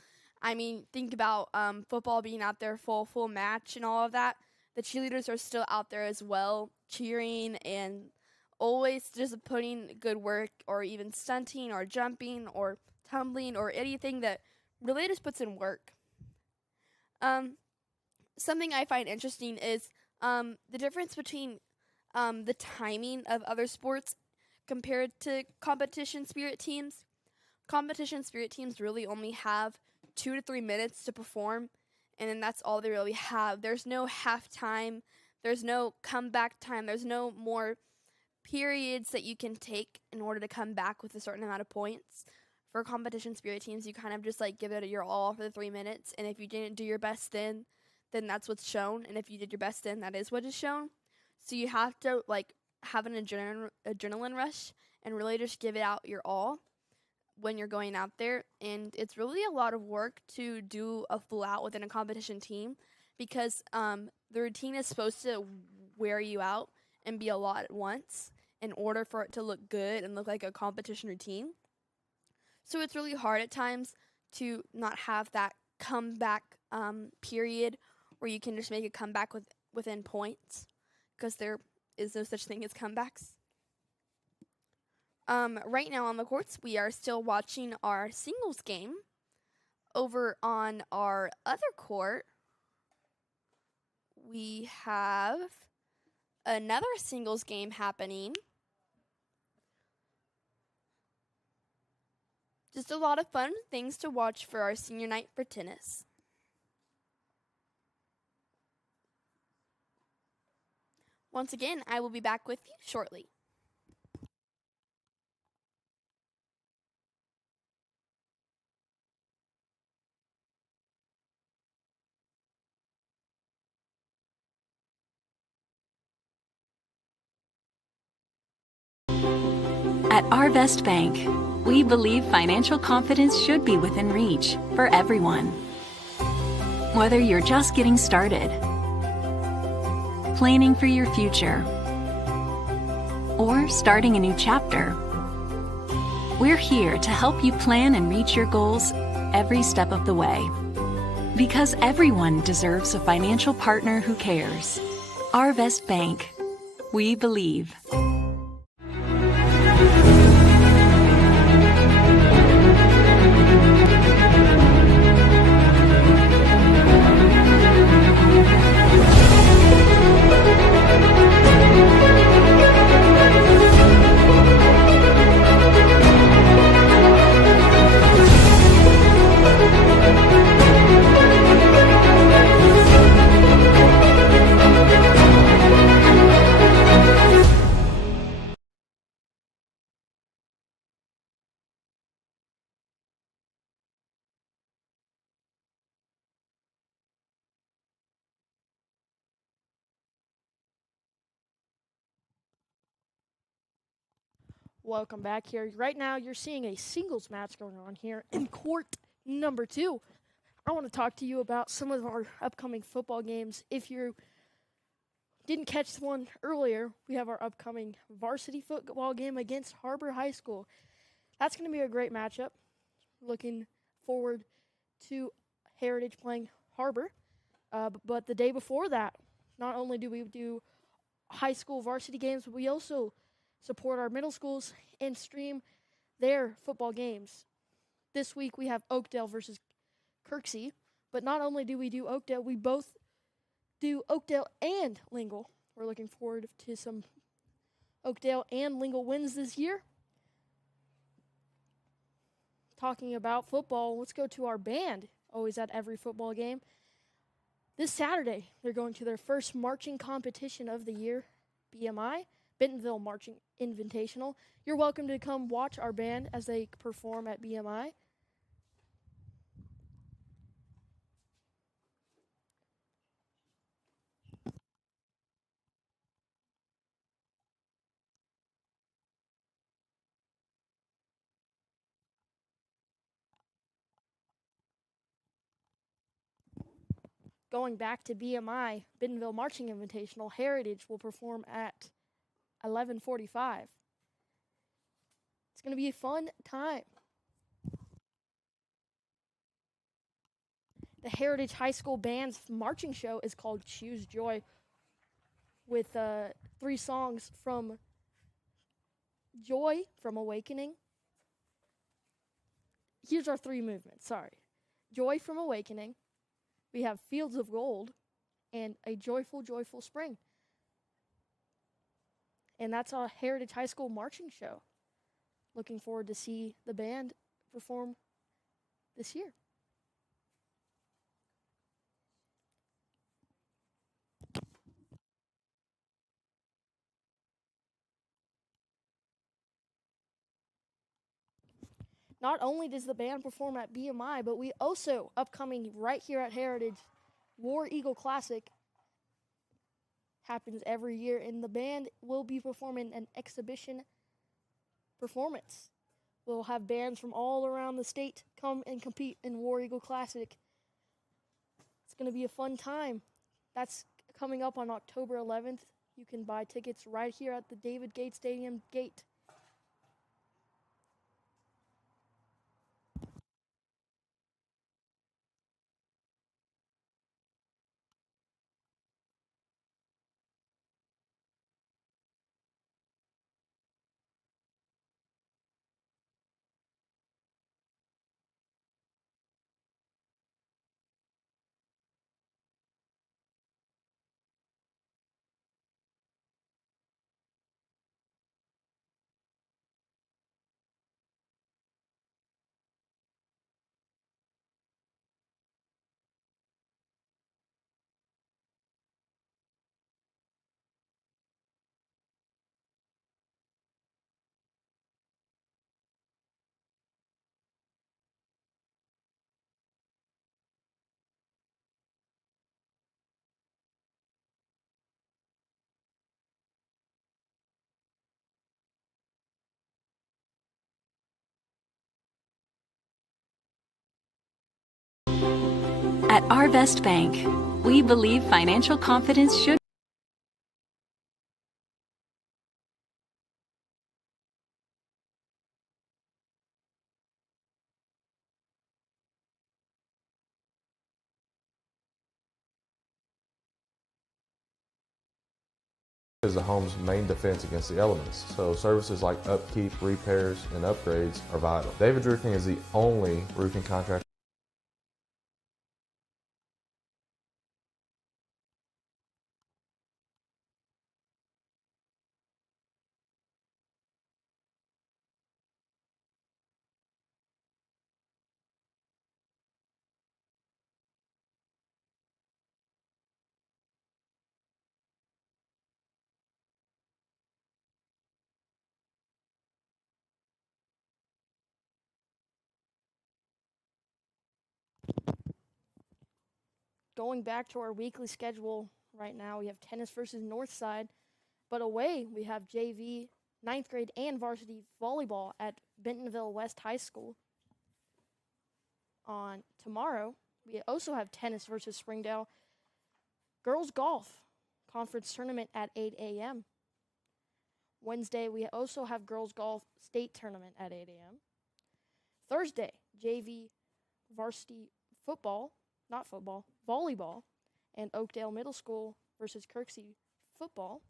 I mean, think about football being out there full match and all of that. The cheerleaders are still out there as well, cheering and always just putting good work, or even stunting or jumping or tumbling or anything that really just puts in work. Something I find interesting is the difference between the timing of other sports compared to competition spirit teams. Competition spirit teams really only have 2 to 3 minutes to perform, and then that's all they really have. There's no halftime, there's no comeback time, there's no more periods that you can take in order to come back with a certain amount of points. For competition spirit teams, you kind of just like give it your all for the 3 minutes, and if you didn't do your best then that's what's shown, and if you did your best then, that is what is shown. So you have to like have an adrenaline rush and really just give it out your all when you're going out there. And it's really a lot of work to do a full out within a competition team, because the routine is supposed to wear you out and be a lot at once in order for it to look good and look like a competition routine. So it's really hard at times to not have that comeback period where you can just make a comeback within points, because there is no such thing as comebacks. Right now on the courts, we are still watching our singles game. Over on our other court, we have another singles game happening. Just a lot of fun things to watch for our senior night for tennis. Once again, I will be back with you shortly. At Arvest Bank, we believe financial confidence should be within reach for everyone. Whether you're just getting started, planning for your future, or starting a new chapter, we're here to help you plan and reach your goals every step of the way. Because everyone deserves a financial partner who cares. Arvest Bank. We believe. Welcome back here. Right now, you're seeing a singles match going on here in court number 2. I want to talk to you about some of our upcoming football games. If you didn't catch one earlier, we have our upcoming varsity football game against Harbor High School. That's going to be a great matchup. Looking forward to Heritage playing Harbor. But the day before that, not only do we do high school varsity games, but we also support our middle schools, and stream their football games. This week we have Oakdale versus Kirksey, but not only do we do Oakdale, we both do Oakdale and Lingle. We're looking forward to some Oakdale and Lingle wins this year. Talking about football, let's go to our band, always at every football game. This Saturday, they're going to their first marching competition of the year, BMI, Bentonville Marching Invitational. You're welcome to come watch our band as they perform at BMI. Going back to BMI, Bentonville Marching Invitational, Heritage will perform at 11:45. It's going to be a fun time. The Heritage High School Band's marching show is called Choose Joy, with 3 songs from Joy from Awakening. Here's our 3 movements, Joy from Awakening, we have Fields of Gold, and A Joyful, Joyful Spring. And that's our Heritage High School marching show. Looking forward to see the band perform this year. Not only does the band perform at BMI, but we also, upcoming right here at Heritage, War Eagle Classic happens every year, and the band will be performing an exhibition performance. We'll have bands from all around the state come and compete in War Eagle Classic. It's going to be a fun time. That's coming up on October 11th. You can buy tickets right here at the David Gates Stadium gate. At Our Best Bank, we believe financial confidence should is the home's main defense against the elements, so services like upkeep, repairs, and upgrades are vital. David's Roofing is the only roofing contractor Going back to our weekly schedule right now, we have tennis versus Northside, but away we have JV, 9th grade, and varsity volleyball at Bentonville West High School. On tomorrow, we also have tennis versus Springdale, girls golf conference tournament at 8 a.m. Wednesday, we also have girls golf state tournament at 8 a.m. Thursday, JV varsity volleyball, and Oakdale Middle School versus Kirksey football.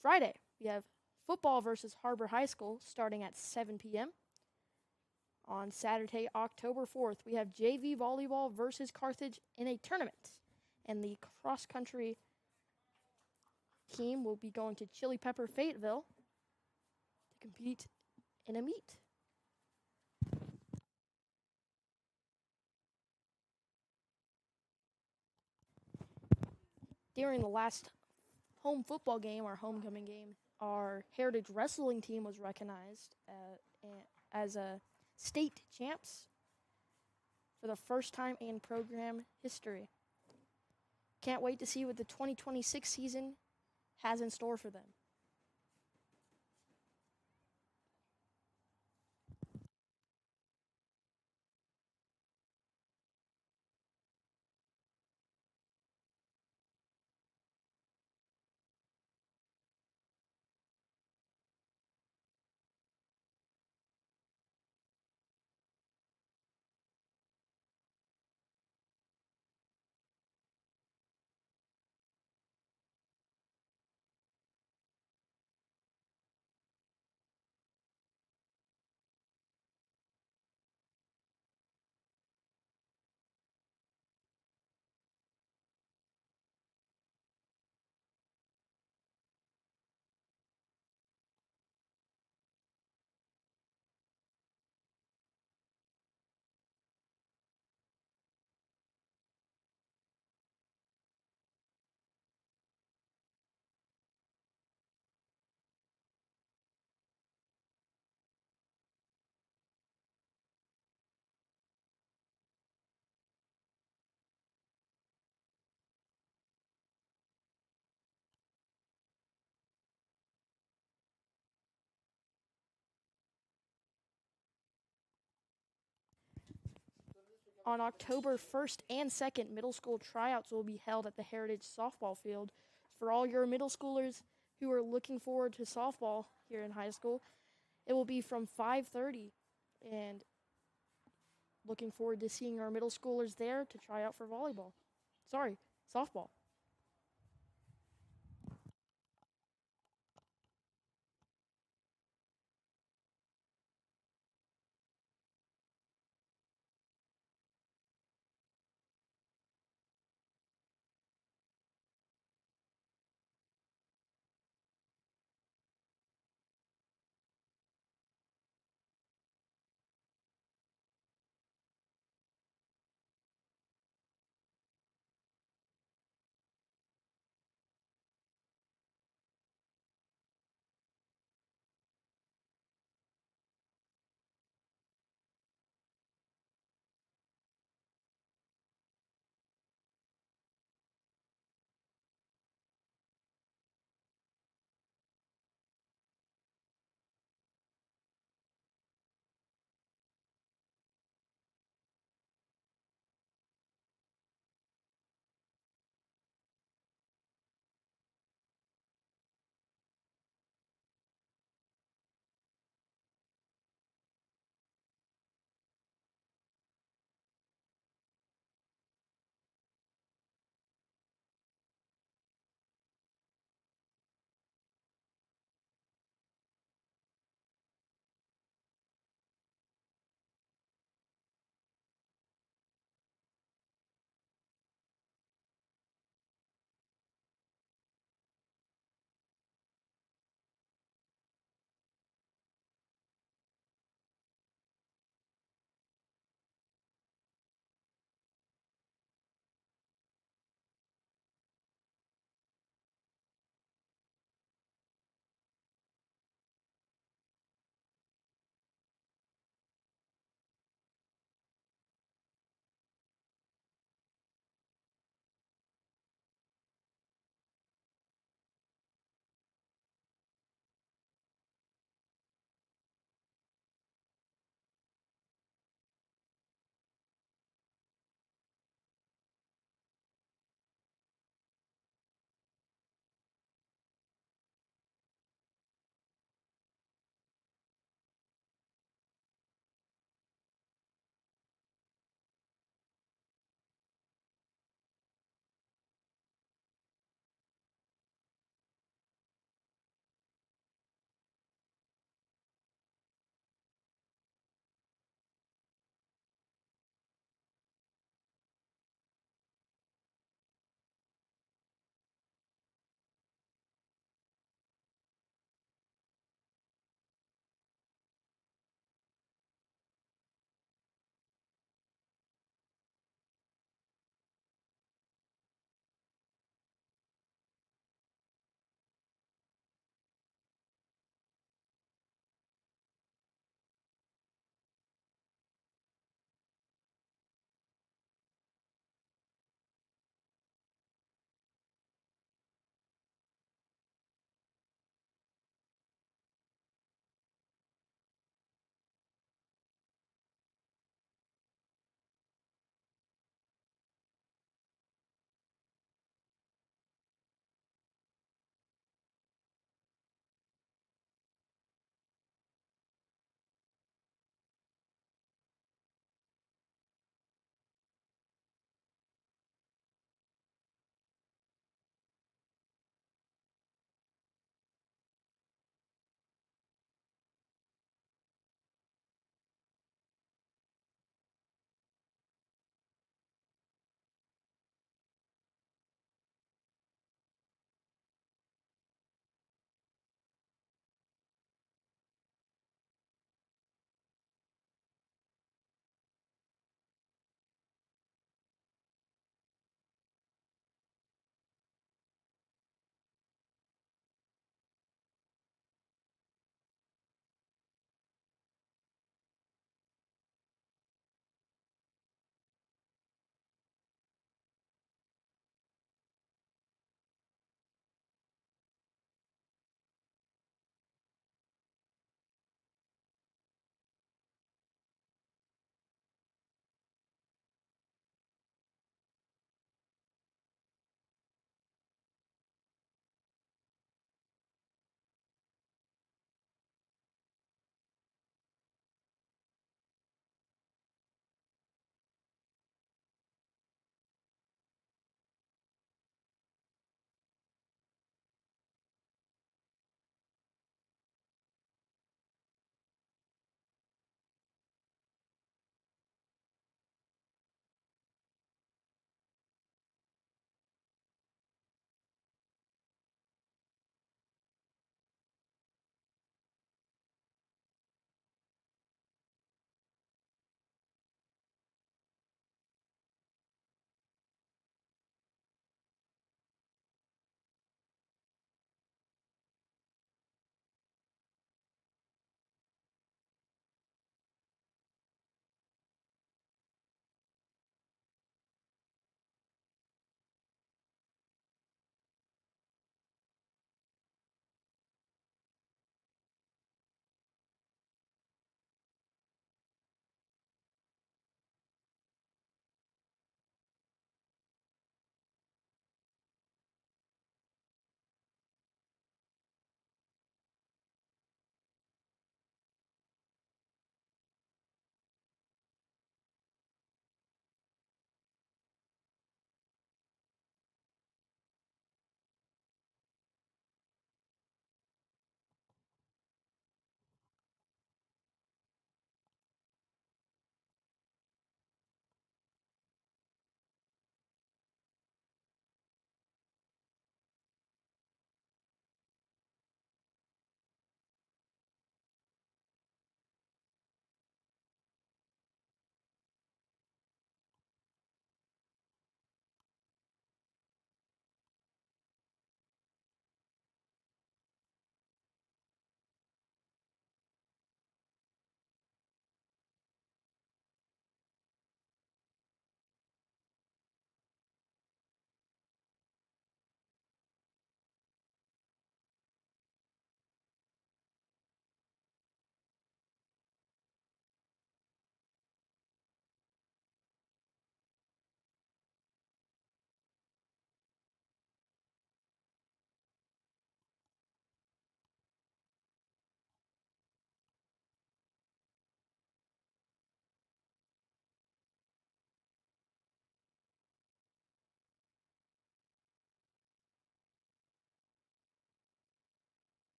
Friday, we have football versus Harbor High School starting at 7 p.m. On Saturday, October 4th, we have JV volleyball versus Carthage in a tournament. And the cross country team will be going to Chili Pepper Fayetteville to compete in a meet. During the last home football game, our homecoming game, our Heritage Wrestling team was recognized as a state champs for the first time in program history. Can't wait to see what the 2026 season has in store for them. On October 1st and 2nd, middle school tryouts will be held at the Heritage Softball Field. For all your middle schoolers who are looking forward to softball here in high school, it will be from 5:30, and looking forward to seeing our middle schoolers there to try out for volleyball. Sorry, softball.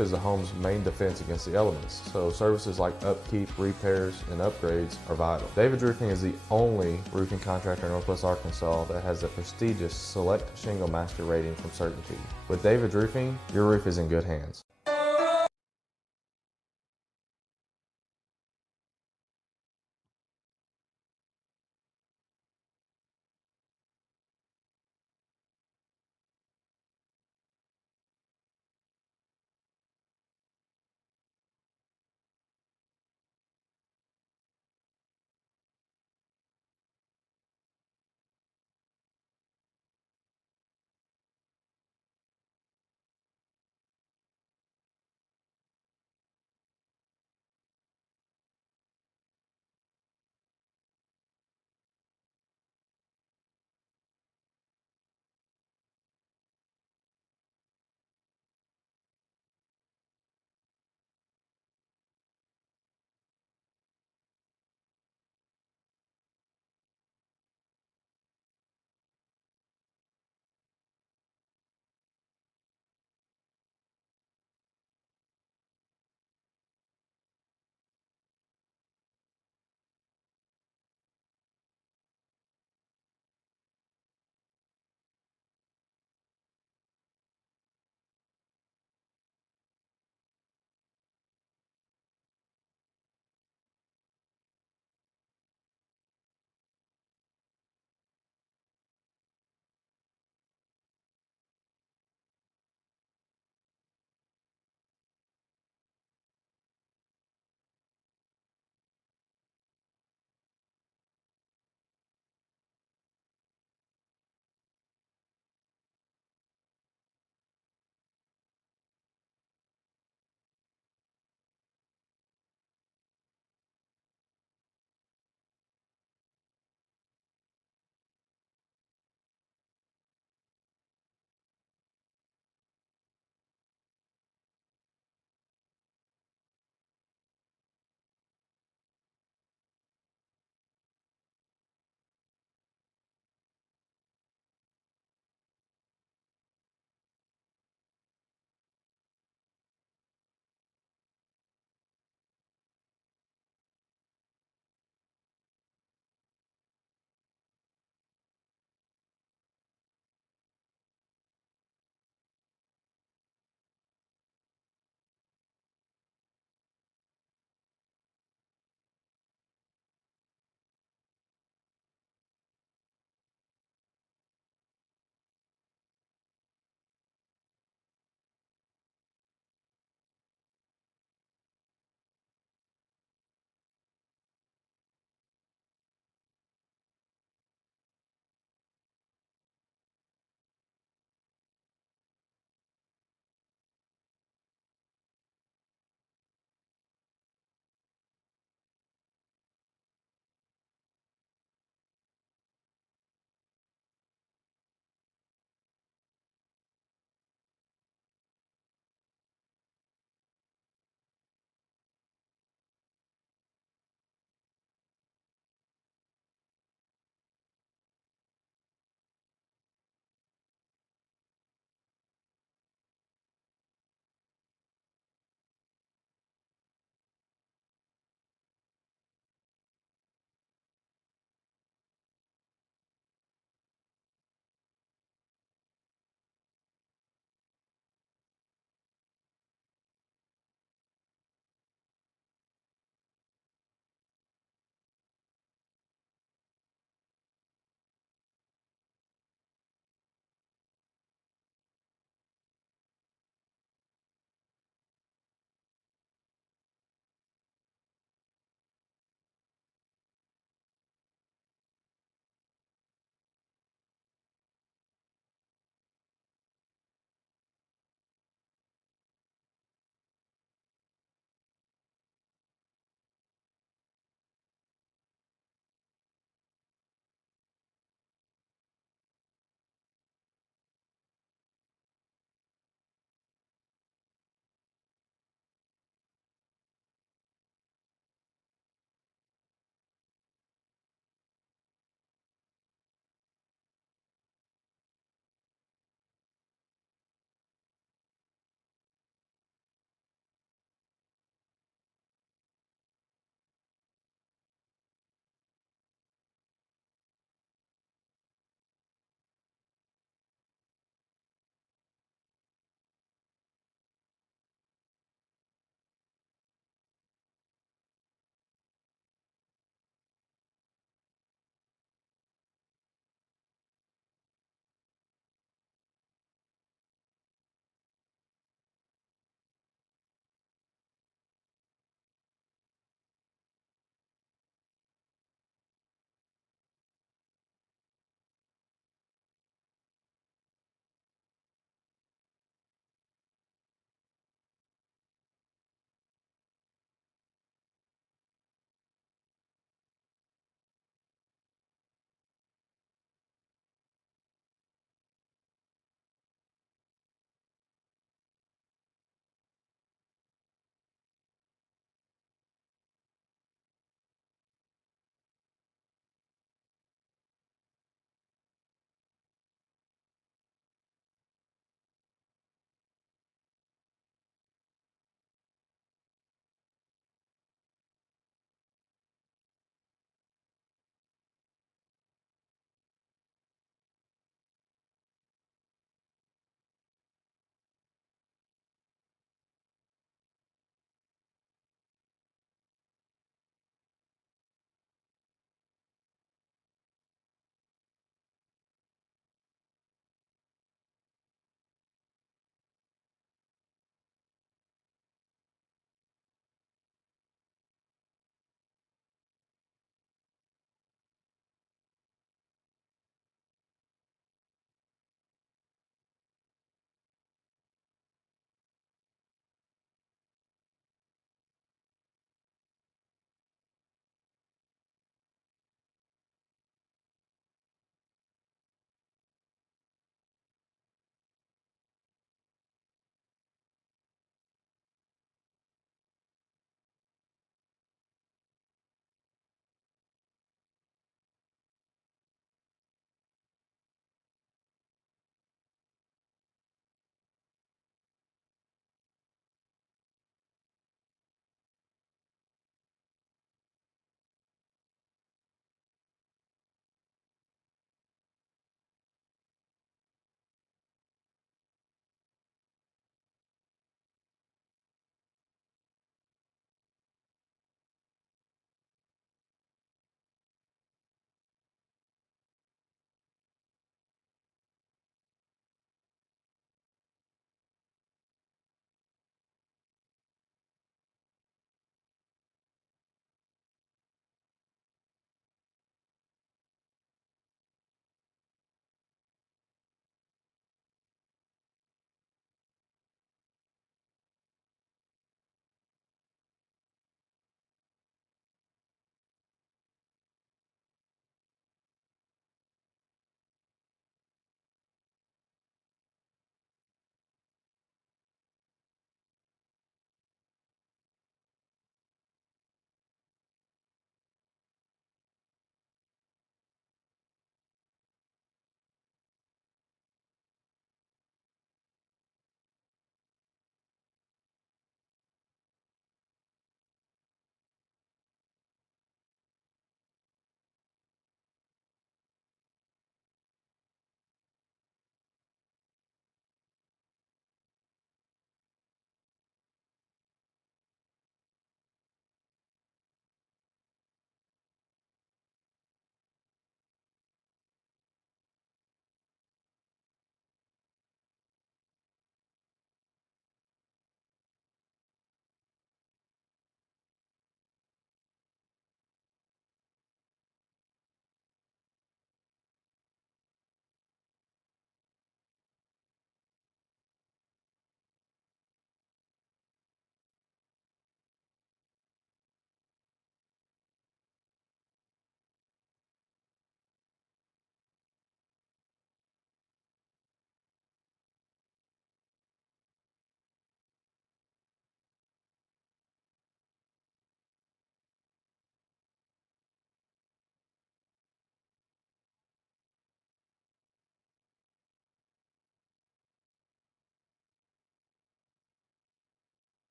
Is the home's main defense against the elements, so services like upkeep, repairs, and upgrades are vital. David's Roofing is the only roofing contractor in Northwest Arkansas that has the prestigious Select Shingle Master rating from Certainty. With David's Roofing, your roof is in good hands.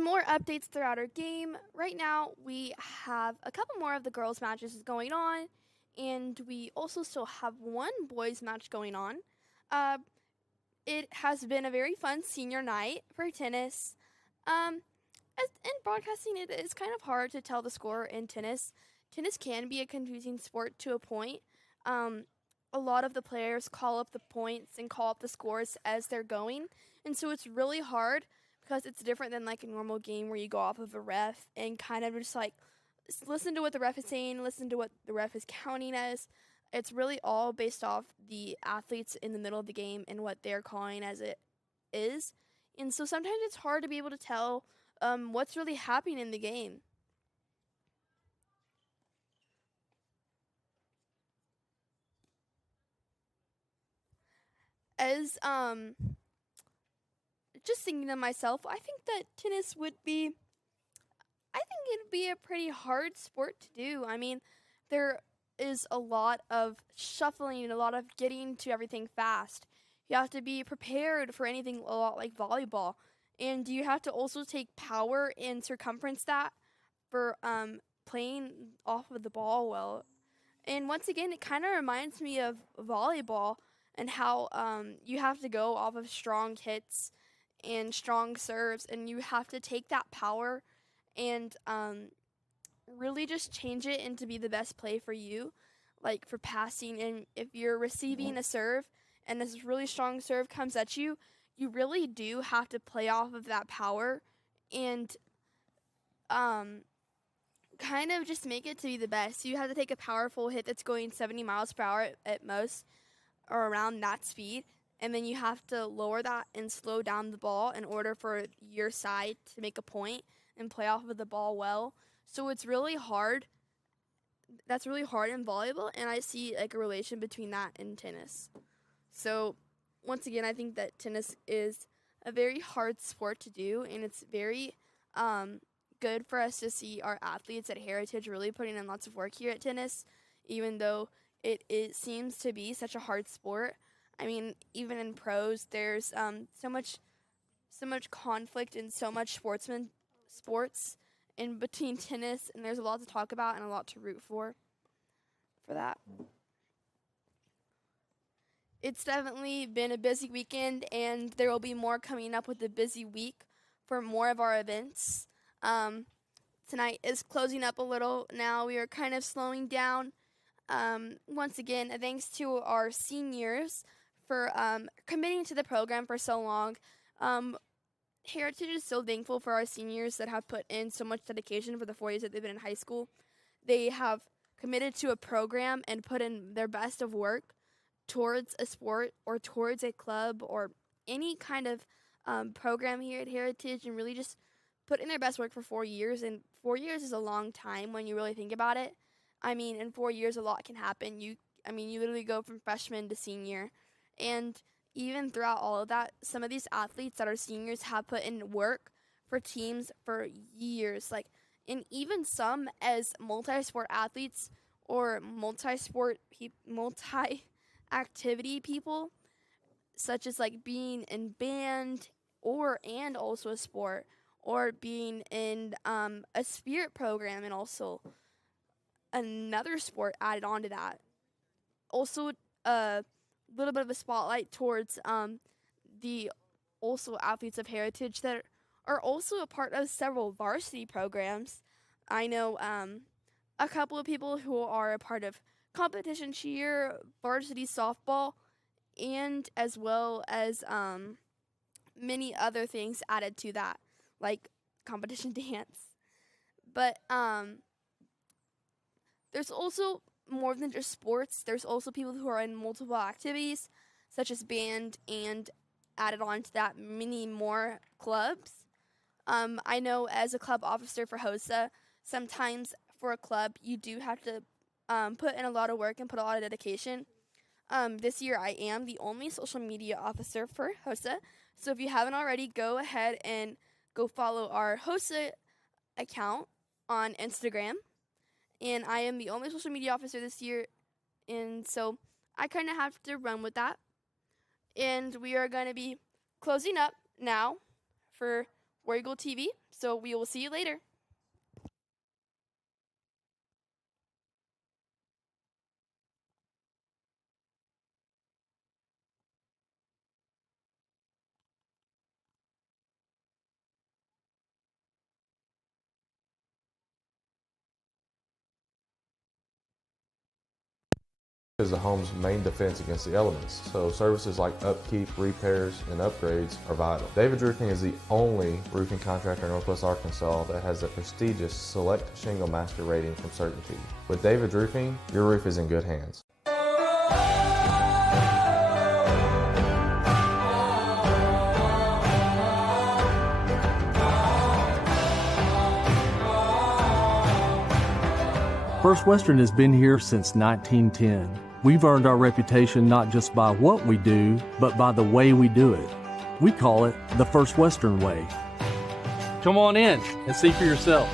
Some more updates throughout our game. Right now, we have a couple more of the girls' matches going on, and we also still have one boys' match going on. Uh, it has been a very fun senior night for tennis. In broadcasting, it is kind of hard to tell the score in tennis. Tennis can be a confusing sport to a point. A lot of the players call up the points and call up the scores as they're going, and so it's really hard because it's different than like a normal game where you go off of a ref and kind of just like listen to what the ref is saying, listen to what the ref is counting as. It's really all based off the athletes in the middle of the game and what they're calling as it is. And so sometimes it's hard to be able to tell what's really happening in the game. As just thinking to myself, I think that tennis would be, I think it'd be a pretty hard sport to do. I mean, there is a lot of shuffling and a lot of getting to everything fast. You have to be prepared for anything a lot like volleyball. And you have to also take power and circumference that for playing off of the ball well. And once again, it kind of reminds me of volleyball and how you have to go off of strong hits and strong serves, and you have to take that power and really just change it into be the best play for you, like for passing. And if you're receiving a serve and this really strong serve comes at you, you really do have to play off of that power and kind of just make it to be the best. You have to take a powerful hit that's going 70 miles per hour at most, or around that speed, and then you have to lower that and slow down the ball in order for your side to make a point and play off of the ball well. So it's really hard. That's really hard in volleyball, and I see like a relation between that and tennis. So once again, I think that tennis is a very hard sport to do, and it's very good for us to see our athletes at Heritage really putting in lots of work here at tennis, even though it seems to be such a hard sport. I mean, even in pros, there's so much conflict and so much sports in between tennis, and there's a lot to talk about and a lot to root for that. It's definitely been a busy weekend, and there will be more coming up with a busy week for more of our events. Tonight is closing up a little now. We are kind of slowing down. Once again, thanks to our seniors for committing to the program for so long. Heritage is so thankful for our seniors that have put in so much dedication for the 4 years that they've been in high school. They have committed to a program and put in their best of work towards a sport or towards a club or any kind of program here at Heritage, and really just put in their best work for 4 years. And 4 years is a long time when you really think about it. I mean, in 4 years, a lot can happen. You literally go from freshman to senior. And even throughout all of that, some of these athletes that are seniors have put in work for teams for years. And even some as multi-sport athletes or multi-activity people, such as like being in band and also a sport, or being in a spirit program and also another sport added on to that. Also, a little bit of a spotlight towards the also athletes of Heritage that are also a part of several varsity programs. I know a couple of people who are a part of competition cheer, varsity softball, and as well as many other things added to that, like competition dance. But there's also more than just sports. There's also people who are in multiple activities, such as band, and added on to that many more clubs. I know as a club officer for HOSA, sometimes for a club, you do have to put in a lot of work and put a lot of dedication. This year, I am the only social media officer for HOSA. So if you haven't already, go ahead and go follow our HOSA account on Instagram. And I am the only social media officer this year, and so I kind of have to run with that. And we are going to be closing up now for War Eagle TV. So we will see you later. Is the home's main defense against the elements, so services like upkeep, repairs, and upgrades are vital. David's Roofing is the only roofing contractor in Northwest Arkansas that has the prestigious Select Shingle Master rating from Certainty. With David's Roofing, your roof is in good hands. First Western has been here since 1910. We've earned our reputation not just by what we do, but by the way we do it. We call it the First Western way. Come on in and see for yourself.